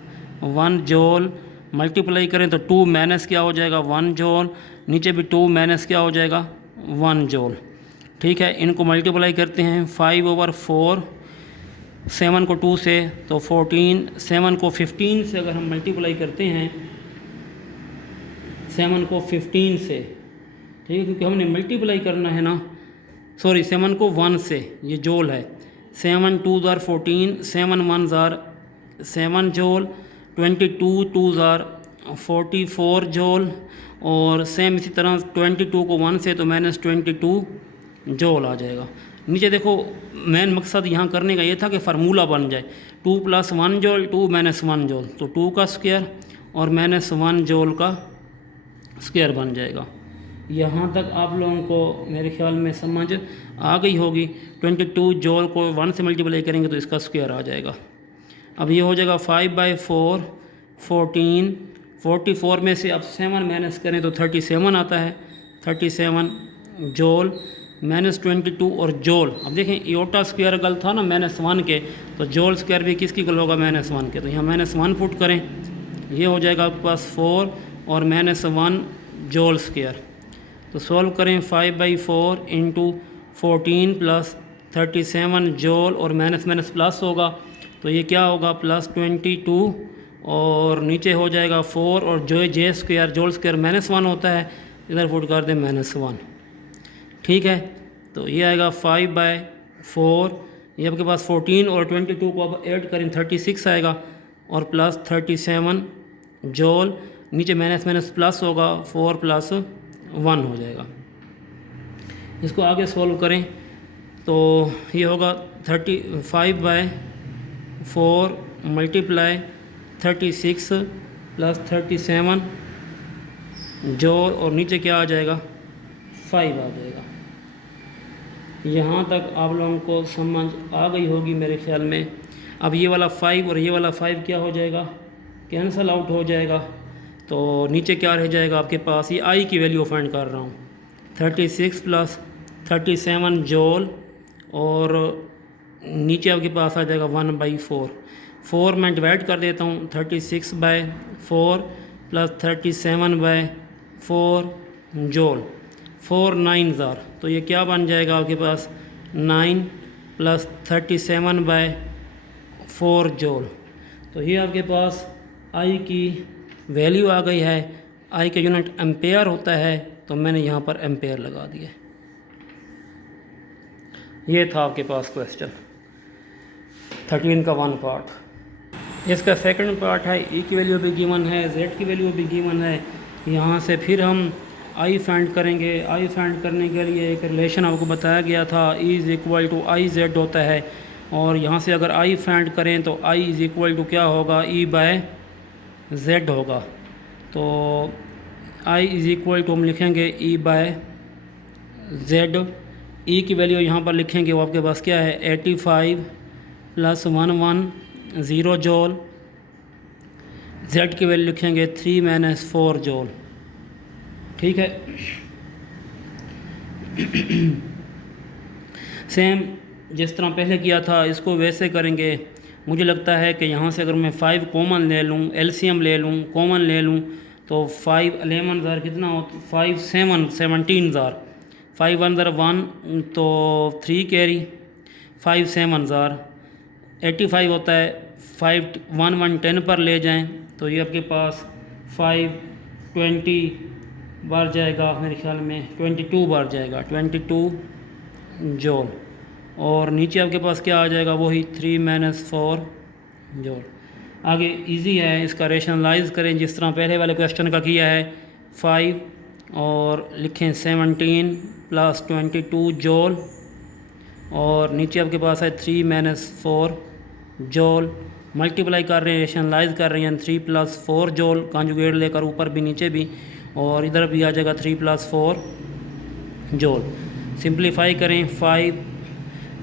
1 जोल, मल्टीप्लाई करें तो 2 माइनस क्या हो जाएगा 1 जोल, नीचे भी 2 माइनस क्या हो जाएगा 1 जोल। ठीक है, इनको मल्टीप्लाई करते हैं 5/4, 7 को 2 से तो 14, 7 को 15 से अगर हम मल्टीप्लाई करते हैं, 7 को 15 से, ठीक है, क्योंकि हमने मल्टीप्लाई करना है ना, सॉरी 7 को 1 से, ये जोल है। 7 2 आर 14, 7 1 आर 7 जोल, 22 2 आर 44 जोल और सेम इसी तरह 22 को 1 से तो -22 जोल आ जाएगा। नीचे देखो मेन मकसद यहाँ करने का ये था कि फार्मूला बन जाए, 2 + 1 जोल 2 - 1 जोल, तो 2 का स्क्वायर और -1 जोल का स्क्वायर बन जाएगा। यहाँ तक आप लोगों को मेरे ख्याल में समझ आ गई होगी। 22 जोल को 1 से मल्टीप्लाई करेंगे तो इसका स्क्वायर आ जाएगा। अब ये हो जाएगा 5/4 14, 44 में से अब 7 माइनस करें तो 37 आता है, 37 जोल -22 और जोल। अब देखें योटा स्क्वायर गल था ना -1 के, तो जोल स्क्वायर भी किसकी गल होगा -1 के, तो यहाँ -1 पुट करें, ये हो जाएगा आपके पास 4 और -1 जोल स्क्वायर। तो सॉल्व करें 5/4 × 14 + 37 जोल और माइनस प्लस होगा, तो ये क्या होगा +22 और नीचे हो जाएगा 4 और जो जे स्क्वायर जोल स्क्वायर -1 होता है, इधर पुट कर दें -1। ठीक है, तो ये आएगा 5/4, ये आपके पास 14 और 22 को अब ऐड करें 36 आएगा और प्लस 37 जोल, नीचे माइनस प्लस होगा 4 + 1 हो जाएगा। इसको आगे सॉल्व करें तो ये होगा 35/4 मल्टीप्लाई 36 + 37 जोड़ और नीचे क्या आ जाएगा 5 आ जाएगा। यहाँ तक आप लोगों को समझ आ गई होगी मेरे ख्याल में। अब ये वाला 5 और ये वाला 5 क्या हो जाएगा, कैंसल आउट हो जाएगा। तो नीचे क्या रह जाएगा आपके पास, ये आई की वैल्यू फाइंड कर रहा हूँ, 36 + 37 जोल और नीचे आपके पास आ जाएगा 1/4। 4 मैं डिवाइड कर देता हूँ, 36/4 + 37/4 जोल, 4 9 आर, तो ये क्या बन जाएगा आपके पास 9 + 37/4 जोल। तो ये आपके पास आई की वैल्यू आ गई है। आई का यूनिट एम्पेयर होता है, तो मैंने यहाँ पर एम्पेयर लगा दिया। ये था आपके पास क्वेश्चन 13 का 1 पार्ट। इसका सेकंड पार्ट है, ई की वैल्यू भी गिवन है, जेड की वैल्यू भी गिवन है। यहाँ से फिर हम आई फाइंड करेंगे। आई फाइंड करने के लिए एक रिलेशन आपको बताया गया था, E is equal to I Z होता है। और यहाँ से अगर आई फाइंड करें तो आई इज़ इक्वल टू क्या होगा, ई बाय जेड होगा। तो आई इज़ इक्वल टू हम लिखेंगे ई बाय जेड। ई की वैल्यू यहाँ पर लिखेंगे, वो आपके पास क्या है 85 + 110 जूल। जेड की वैल्यू लिखेंगे 3 - 4 जूल। ठीक है। सेम जिस तरह पहले किया था इसको वैसे करेंगे। मुझे लगता है कि यहाँ से अगर मैं 5 कॉमन ले लूँ, एलसीएम ले लूँ, कॉमन ले लूँ तो 5 11,000 कितना हो, 5 7 17,000। 5 1 1 तो 3 कैरी, 5 7,000 85 होता है। 5 1 1 10 पर ले जाएं तो ये आपके पास 5 20 बार जाएगा, मेरे ख्याल में 22 बार जाएगा, 22 जूल। और नीचे आपके पास क्या आ जाएगा, वही 3 - 4 जूल। आगे इजी है, इसका रेशनलाइज करें जिस तरह पहले वाले क्वेश्चन का किया है। 5 और लिखें 17 + 22 जूल। और नीचे आपके पास है 3 - 4 जूल। मल्टीप्लाई कर रहे हैं, रेशनलाइज कर रहे हैं, 3 + 4 जूल कॉन्जुगेट लेकर ऊपर भी नीचे भी, और इधर भी आ जाएगा 3 + 4 जूल। सिंप्लीफाई करें, 5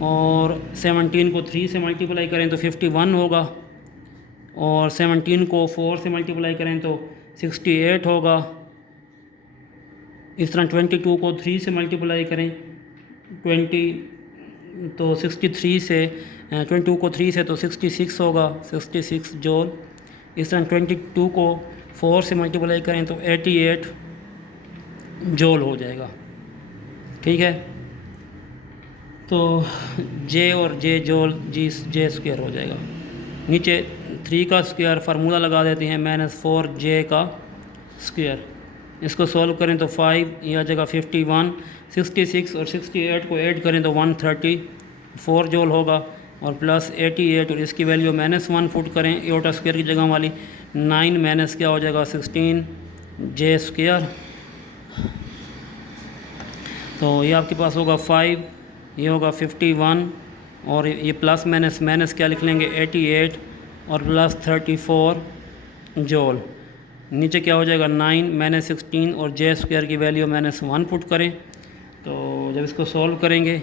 और 17 को 3 से मल्टीप्लाई करें तो 51 होगा, और 17 को 4 से मल्टीप्लाई करें तो 68 होगा। इस तरह 22 को 3 से मल्टीप्लाई करें 20 तो 63 से 22 को 3 से तो 66 होगा, 66 जूल। इस तरह 22 को 4 से मल्टीप्लाई करें तो 88 जूल हो जाएगा। ठीक है। तो जे और जे जूल जे स्क्वायर हो जाएगा। नीचे 3 का स्क्वायर फार्मूला लगा देते हैं, -4 जे का स्क्वायर। इसको सॉल्व करें तो 5 ये आ जाएगा 51। 66 और 68 को ऐड करें तो 134 जूल होगा, और प्लस 88 और इसकी वैल्यू -1 फुट करें एटा स्क्वायर की जगह वाली, 9 माइनस क्या हो जाएगा 16 जे स्क्वायर। तो ये आपके पास होगा 5, ये होगा 51, और ये प्लस माइनस क्या लिख लेंगे 88 और प्लस 34 जूल। नीचे क्या हो जाएगा 9 - 16 और जे स्क्वायर की वैल्यू -1 पुट करें। तो जब इसको सॉल्व करेंगे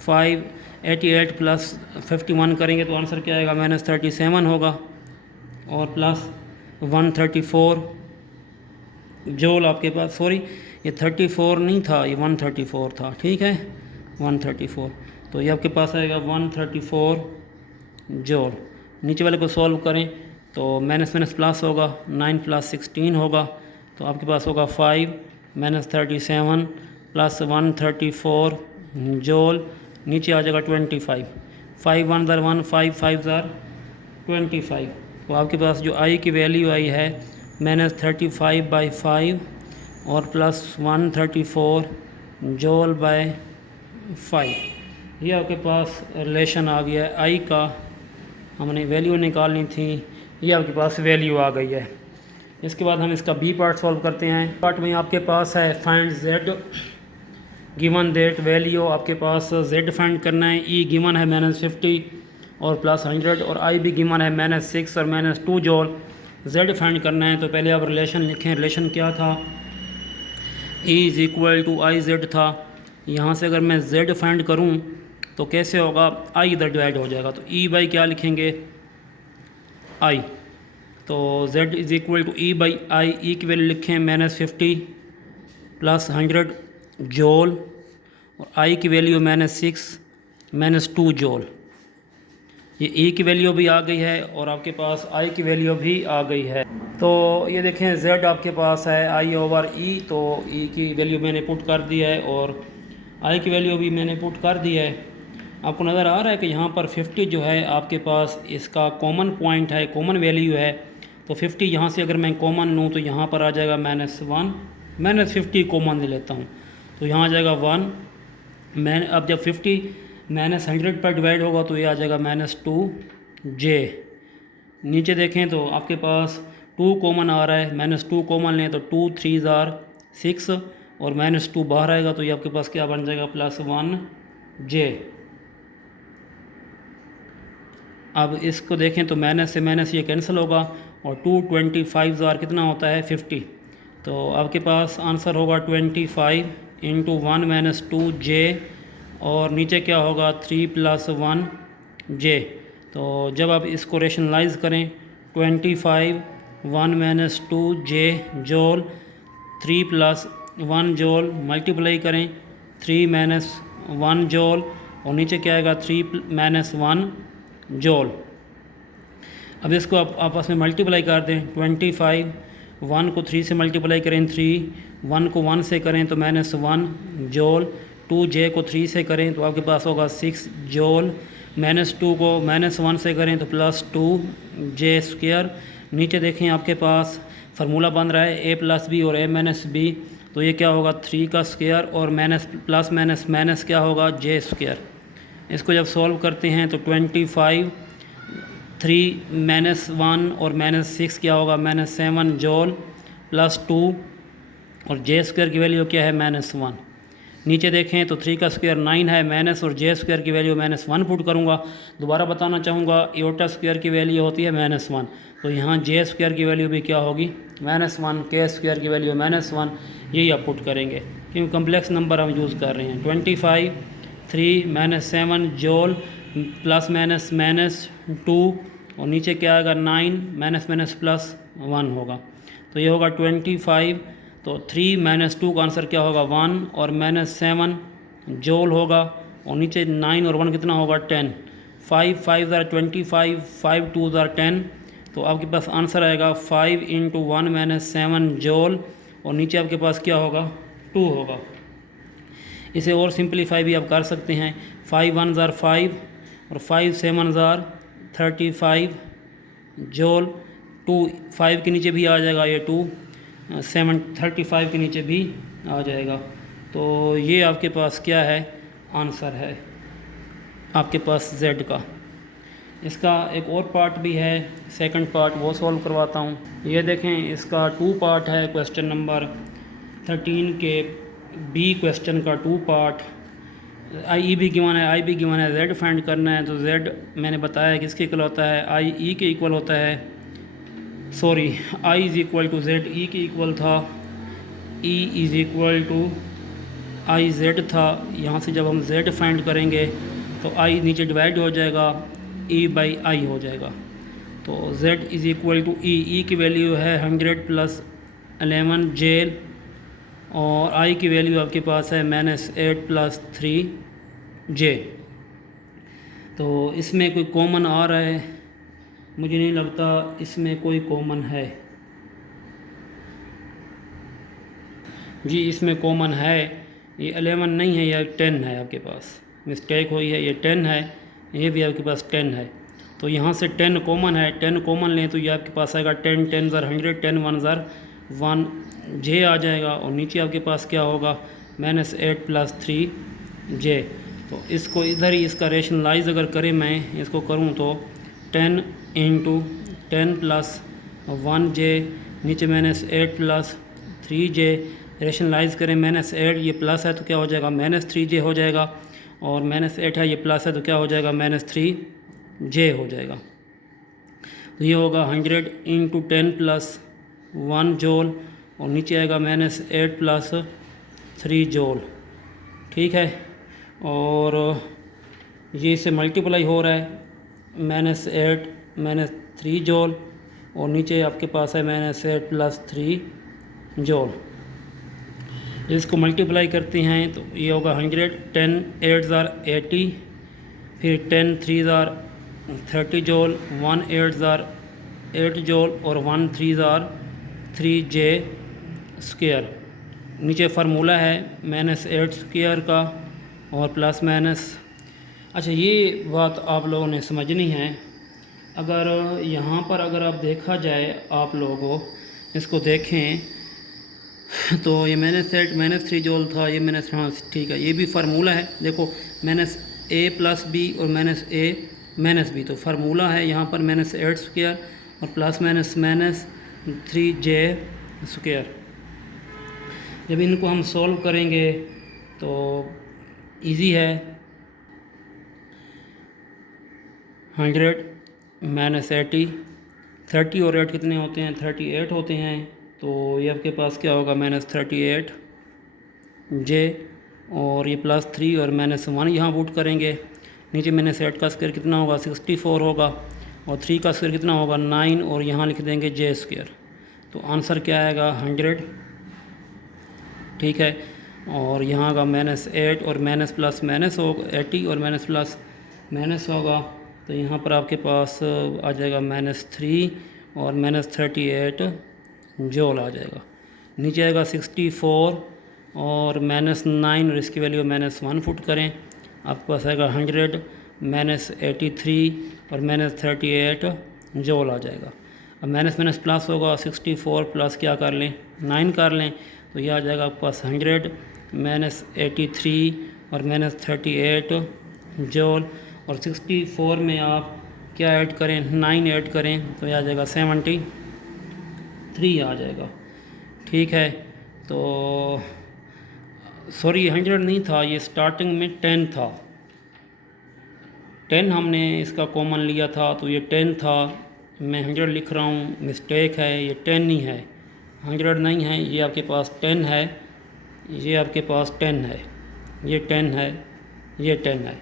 588 प्लस 51 करेंगे तो आंसर क्या आएगा -37 होगा, और प्लस 134 जूल आपके पास। सॉरी, ये 34 नहीं था, ये 134 था। ठीक है, 134। तो ये आपके पास आएगा 134 जूल। नीचे वाले को सॉल्व करें तो माइनस प्लस होगा, 9 + 16 होगा, तो आपके पास होगा 5 - 37 प्लस 134 जूल। नीचे आ जाएगा 25, 5 1 ज़र 1, 5 5 ज़र 25। तो आपके पास जो आई की वैल्यू आई है -35/5 और प्लस 134 जूल बाय 5। ये आपके पास रिलेशन आ गया है आई का, हमने वैल्यू निकालनी थी, ये आपके पास वैल्यू आ गई है। इसके बाद हम इसका बी पार्ट सॉल्व करते हैं। पार्ट में आपके पास है find Z given that value, आपके पास जेड फाइंड करना है। ई गिवन है -50 और प्लस 100, और आई भी गिवन है -6 और -2 जूल। जेड फाइंड करना है तो पहले आप रिलेशन लिखें। रिलेशन क्या था, E is equal to I Z था। यहाँ से अगर मैं जेड फाइंड करूँ तो कैसे होगा, आई इधर डिवाइड हो जाएगा, तो ई बाई क्या लिखेंगे आई। तो z is equal to E by I. E की वैल्यू लिखें -50 प्लस 100 जूल, और आई की वैल्यू -6 -2 जूल। ये ई की वैल्यू भी आ गई है और आपके पास आई की वैल्यू भी आ गई है। तो ये देखें z आपके पास है आई ओवर ई, तो ई की वैल्यू मैंने पुट कर दी है और आई की वैल्यू भी मैंने पुट कर दी है। आपको नज़र आ रहा है कि यहाँ पर 50 जो है आपके पास इसका कॉमन पॉइंट है, कॉमन वैल्यू है। तो 50 यहाँ से अगर मैं कॉमन लूँ तो यहाँ पर आ जाएगा -1, -50 कॉमन ले लेता हूँ तो यहाँ आ जाएगा 1। मैं अब जब 50 -100 पर डिवाइड होगा तो ये आ जाएगा -2 जे। नीचे देखें तो आपके पास 2 कॉमन आ रहा है, -2 कॉमन लें तो 2 3 ज़ार 6, और -2 बाहर आएगा तो ये आपके पास क्या बन जाएगा, +1j। अब इसको देखें तो माइनस से माइनस ये कैंसिल होगा और 225 ज़ार कितना होता है, 50। तो आपके पास आंसर होगा 25 इंटू 1 - 2j और नीचे क्या होगा 3 + 1j। तो जब आप इसको रेशनलाइज करें 25 1 - 2j जोल 3 + 1 जोल मल्टीप्लाई करें 3 - 1 जोल और नीचे क्या आएगा 3 - 1 जोल। अब इसको आप आपस में मल्टीप्लाई कर दें 25 1 को 3 से मल्टीप्लाई करें 3, 1 को 1 से करें तो -1 जोल, 2j को 3 से करें तो आपके पास होगा 6 जोल, -2 को -1 से करें तो +2j²। नीचे देखें आपके पास फार्मूला बन रहा है a + b और a - b, तो ये क्या होगा 3 का स्क्वायर और प्लस माइनस क्या होगा j²। इसको जब सॉल्व करते हैं तो 25 3 - 1 और -6 क्या होगा -7 जोल +2 और j² की वैल्यू क्या है -1। नीचे देखें तो 3 का स्क्वायर 9 है, माइनस और j² की वैल्यू -1 पुट करूँगा। दोबारा बताना चाहूँगा एटा स्क्वायर की वैल्यू होती है -1, तो यहाँ j² की वैल्यू भी क्या होगी -1, k² की वैल्यू -1, यही आप पुट करेंगे क्योंकि कम्प्लेक्स नंबर हम यूज़ कर रहे हैं। 25 3 - 7 जोल +-2 और नीचे क्या आएगा 9 -+1 होगा, तो ये होगा 25। तो 3 - 2 का आंसर क्या होगा 1 और -7 जोल होगा और नीचे 9 और 1 कितना होगा 10, 5 5 ज़ार 25, 5 2 ज़ार 10, तो आपके पास आंसर आएगा 5 × 1 - 7 जोल और नीचे आपके पास क्या होगा 2 होगा। इसे और सिंपलीफाई भी आप कर सकते हैं, 5 1 ज़ार 5 और 5 7 ज़ार 35 जोल 2, 5 के नीचे भी आ जाएगा ये 2, 7 35 के नीचे भी आ जाएगा। तो ये आपके पास क्या है आंसर है आपके पास Z का। इसका एक और पार्ट भी है, सेकंड पार्ट, वो सॉल्व करवाता हूँ। ये देखें इसका 2 पार्ट है, क्वेश्चन नंबर 13 के बी क्वेश्चन का 2 पार्ट। आई बी गिवन है, आई बी गिवन है, Z फाइंड करना है। तो Z मैंने बताया किसके इक्वल होता है, आई ई के इक्वल होता है, सॉरी I = Z, ई के इक्वल था, E = I Z था। यहाँ से जब हम Z फाइंड करेंगे तो I नीचे डिवाइड हो जाएगा, E/I हो जाएगा। तो Z = E की वैल्यू है 100 + 11 जेल और I की वैल्यू आपके पास है -8 + 3j। तो इसमें कोई कॉमन आ रहा है, मुझे नहीं लगता इसमें कोई कॉमन है। जी इसमें कॉमन है, ये 11 नहीं है, यह 10 है, आपके पास मिस्टेक हुई है, ये 10 है, ये भी आपके पास 10 है। तो यहाँ से 10 कॉमन है, 10 कॉमन लें तो ये आपके पास आएगा 10 10 ज़ार 100, 10 1 ज़ार 1 j आ जाएगा और नीचे आपके पास क्या होगा -8 + 3j। तो इसको इधर ही इसका रेशनलाइज अगर करें, मैं इसको करूँ तो 10 × 10 + 1j नीचे -8 + 3j, रेशनलाइज करें -8 ये प्लस है तो क्या हो जाएगा -3j हो जाएगा और -8 है ये प्लस है तो क्या हो जाएगा -3j हो जाएगा। तो ये होगा 100 × 10 + 1 जोल और नीचे आएगा -8 + 3 जोल, ठीक है। और ये इससे मल्टीप्लाई हो रहा है, -8 -3 जोल और नीचे आपके पास है -8 + 3 जोल। इसको मल्टीप्लाई करते हैं तो ये होगा 100, 10 8 ज़ार 80, फिर 10 3 ज़ार 30 जोल, 1 8 ज़ार 8 जोल और 1 3 ज़ार 3j²। नीचे फार्मूला है -8² का और प्लस माइनस। अच्छा ये बात आप लोगों ने समझनी है, अगर यहाँ पर अगर आप देखा जाए, आप लोगों इसको देखें तो ये -3 जोल था, ये हाँ ठीक है, ये भी फार्मूला है, देखो -a + b और -a - b, तो फार्मूला है यहाँ पर -8² और प्लस माइनस -3j²। जब इनको हम सॉल्व करेंगे तो इजी है। 100 माइनस 80, 30 और 8 कितने होते हैं? 38 होते हैं। तो ये आपके पास क्या होगा? माइनस 38 जे, और ये प्लस 3 और माइनस 1 यहाँ पुट करेंगे। नीचे माइनस 8 का स्क्वायर कितना होगा? 64 होगा, और 3 का स्क्वायर कितना होगा? 9, और यहाँ लिख देंगे जे स्क्वायर। तो आंसर क्या आएगा? 100। ठीक है, और यहाँ का माइनस 8 और माइनस प्लस माइनस होगा, 80 और माइनस प्लस माइनस होगा। तो यहाँ पर आपके पास आ जाएगा माइनस 3 और माइनस 38 जूल आ जाएगा। नीचे आएगा 64 और माइनस 9 और इसकी वैल्यू माइनस 1 पुट करें, आपके पास आएगा 100 माइनस 83 और माइनस 38 जूल आ जाएगा। अब माइनस माइनस प्लस होगा, 64 प्लस क्या कर लें? 9 कर लें, तो यह आ जाएगा आपके पास 100 माइनस 83 और माइनस 38 जूल। और 64 में आप क्या ऐड करें? 9 ऐड करें, तो यह आ जाएगा 73 आ जाएगा। ठीक है, तो सॉरी 100 नहीं था, ये स्टार्टिंग में 10 था। 10 हमने इसका कॉमन लिया था, तो ये 10 था। मैं 100 लिख रहा हूँ, मिस्टेक है, ये 10 नहीं है, 100 नहीं है। ये आपके पास 10 है, ये आपके पास 10 है, ये 10 है, ये 10 है।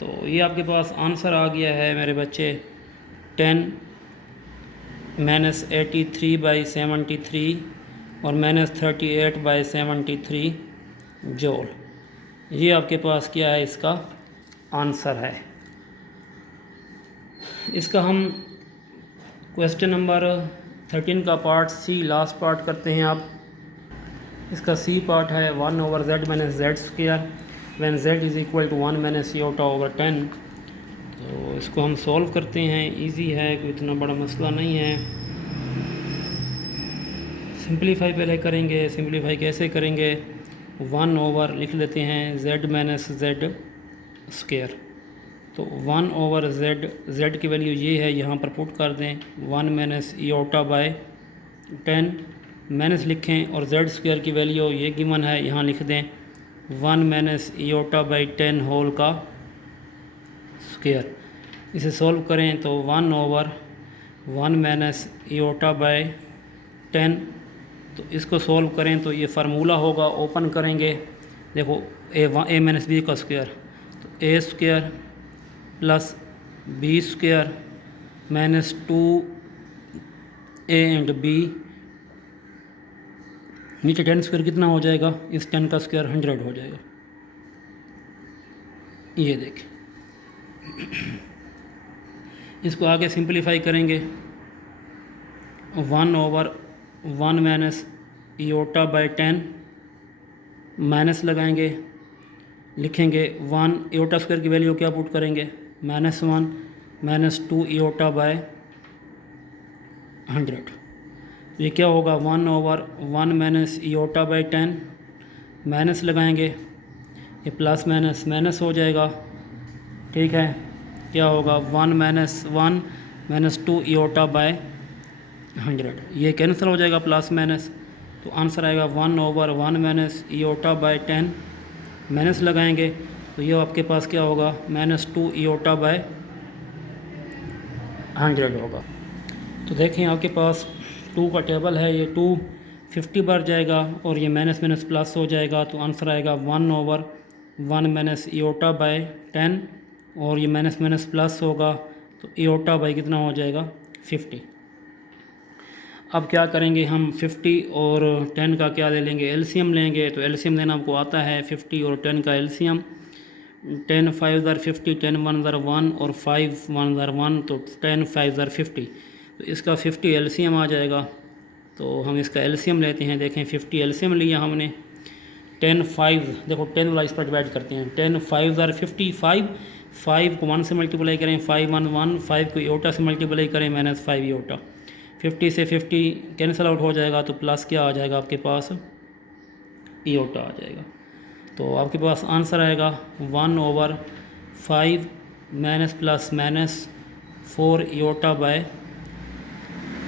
तो ये आपके पास आंसर आ गया है मेरे बच्चे, 10 माइनस 83/73 और माइनस 38/73 जूल। ये आपके पास क्या है? इसका आंसर है। इसका हम क्वेश्चन नंबर 13 का पार्ट सी लास्ट पार्ट करते हैं। आप इसका सी पार्ट है 1/z minus z square when z is equal to 1 minus iota over 10। तो इसको हम सॉल्व करते हैं, इजी है, कोई इतना बड़ा मसला नहीं है। सिंप्लीफाई पहले करेंगे। सिंप्लीफाई कैसे करेंगे? 1 ओवर लिख लेते हैं z माइनस जेड स्क्वायर। तो 1 ओवर z की वैल्यू ये है, यहाँ पर पुट कर दें 1 माइनस योटा बाय 10, माइनस लिखें, और z स्क्वायर की वैल्यू ये गिवन है, यहाँ लिख दें 1 माइनस योटा बाई 10 होल का स्क्वायर। इसे सॉल्व करें तो 1 ओवर 1 माइनस योटा बाय 10। तो इसको सॉल्व करें तो ये फार्मूला होगा, ओपन करेंगे, देखो ए माइनस बी का स्क्वायर, तो A square plus B square minus 2a and B, नीचे 10 स्क्वायर कितना हो जाएगा? इस 10 का स्क्वायर 100 हो जाएगा। ये देखें, इसको आगे सिंपलीफाई करेंगे। 1 over 1 minus iota by 10, minus लगाएंगे, लिखेंगे 1 योटा स्क्वायर की वैल्यू क्या पुट करेंगे? -1 माइनस 2 योटा बाय 100। ये क्या होगा? 1 over 1 minus iota by 10, minus लगाएंगे, ये प्लस माइनस माइनस हो जाएगा। ठीक है, क्या होगा? 1 माइनस 1 माइनस 2 योटा बाय 100, ये कैंसिल हो जाएगा प्लस माइनस। तो आंसर आएगा 1 over 1 minus iota by 10, minus लगाएंगे, तो ये आपके पास क्या होगा? -2 योटा बाय 100 होगा। तो देखें आपके पास 2 का टेबल है, ये 2 50 बढ़ जाएगा और ये माइनस माइनस प्लस हो जाएगा। तो आंसर आएगा 1 ओवर 1 माइनस योटा बाय 10, और ये माइनस माइनस प्लस होगा, तो योटा बाई कितना हो जाएगा? 50। अब क्या करेंगे हम? 50 और 10 का क्या ले लेंगे? एलसीएम लेंगे। तो एलसीएम लेना आपको आता है, 50 और 10 का एलसीएम। 10 5 ज़र 50, 10 1 ज़र 1 और 5 1 ज़र 1, तो 10 5 ज़र 50। तो इसका 50 एलसीएम आ जाएगा। तो हम इसका एलसीएम लेते हैं। देखें 50 एलसीएम लिया हमने। 10 5, देखो 10 वाला इस पर डिवाइड करते हैं। 10 5 ज़र 50, 5 को 1 से मल्टीप्लाई करें, 5 1 1, 5 को योटा से मल्टीप्लाई करें, -5 योटा। 50 से 50 कैंसिल आउट हो जाएगा, तो प्लस क्या आ जाएगा आपके पास? योटा आ जाएगा। तो आपके पास आंसर आएगा 1 over 5 minus plus minus 4 iota by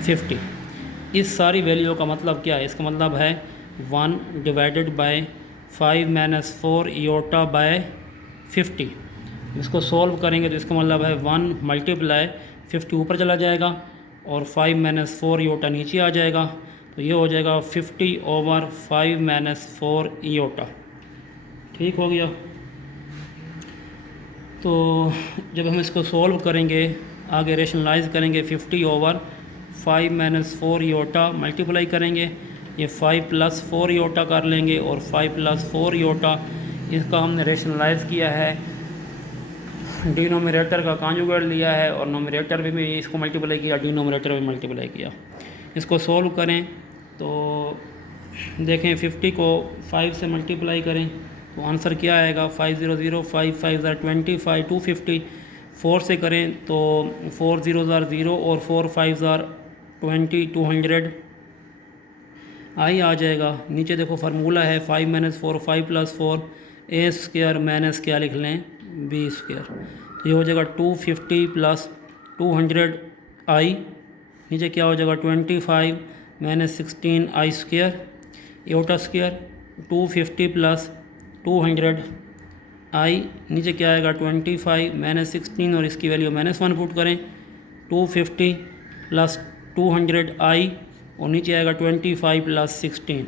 50। इस सारी वैल्यू का मतलब क्या है? इसका मतलब है 1 डिवाइडेड बाय 5 माइनस 4 ईओटा बाय 50। इसको सॉल्व करेंगे तो इसका मतलब है 1 मल्टीप्लाई 50 ऊपर चला जाएगा और 5 माइनस 4 ईओटा नीचे आ जाएगा, तो ये हो जाएगा 50/5 माइनस 4 ईओटा। ठीक हो गया। तो जब हम इसको सॉल्व करेंगे, आगे रेशनलाइज करेंगे, 50/5 माइनस 4 ईओटा मल्टीप्लाई करेंगे, ये 5 + 4 ईओटा कर लेंगे और 5 + 4 ईओटा इसका हमने रेशनलाइज किया है, डिनोमिनेटर का कॉन्जुगेट लिया है और नोमिनेटर भी इसको मल्टीप्लाई किया, डिनोमिनेटर भी मल्टीप्लाई किया। इसको सॉल्व करें तो देखें 50 को 5 से मल्टीप्लाई करें तो आंसर क्या आएगा, 5 0 0 5 5 25 250। 4 से करें तो 4 0 0 और 4 5 20 200 आई आ जाएगा। नीचे देखो फार्मूला है 5 - 4 5 + 4 a² माइनस क्या लिख लें b², तो ये हो जाएगा 250 + 200 आई, नीचे क्या हो जाएगा 25 - 16 i² ईओटा स्क्वायर, 250 + 200 आई, नीचे क्या आएगा 25 - 16 और इसकी वैल्यू -1 पुट करें, 250 + 200 आई और नीचे आएगा 25 + 16।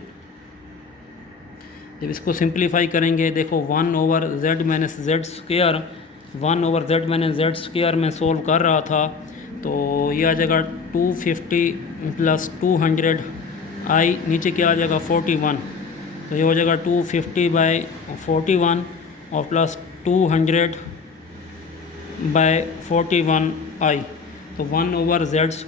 जब इसको सिंप्लीफाई करेंगे देखो 1/z - z², 1/z - z² में सोल्व कर रहा था तो ये आ जाएगा 250 + 200 आई, नीचे क्या आ जाएगा 41, तो ये हो जाएगा 250/41 और प्लस 200/41 आई, तो 1/z² -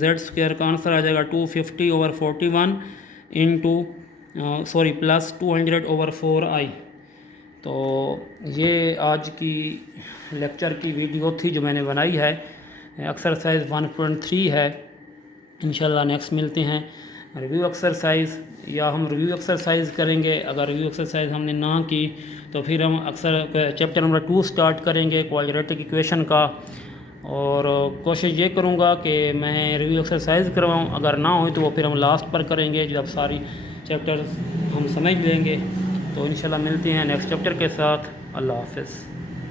z² का आंसर आ जाएगा 250/41 प्लस 200/4 आई। तो ये आज की लेक्चर की वीडियो थी जो मैंने बनाई है, एक्सरसाइज 1.3 है। इंशाल्लाह नेक्स्ट मिलते हैं रिव्यू एक्सरसाइज, या हम रिव्यू एक्सरसाइज करेंगे। अगर रिव्यू एक्सरसाइज हमने ना की तो फिर हम अक्सर चैप्टर नंबर 2 स्टार्ट करेंगे क्वाड्रेटिक इक्वेशन का, और कोशिश ये करूँगा कि मैं रिव्यू एक्सरसाइज करवाऊँ, अगर ना हो तो वो फिर हम लास्ट पर करेंगे जब सारी चैप्टर हम समझ लेंगे। तो इंशाल्लाह मिलते हैं नेक्स्ट चैप्टर के साथ। अल्लाह हाफ़िज़।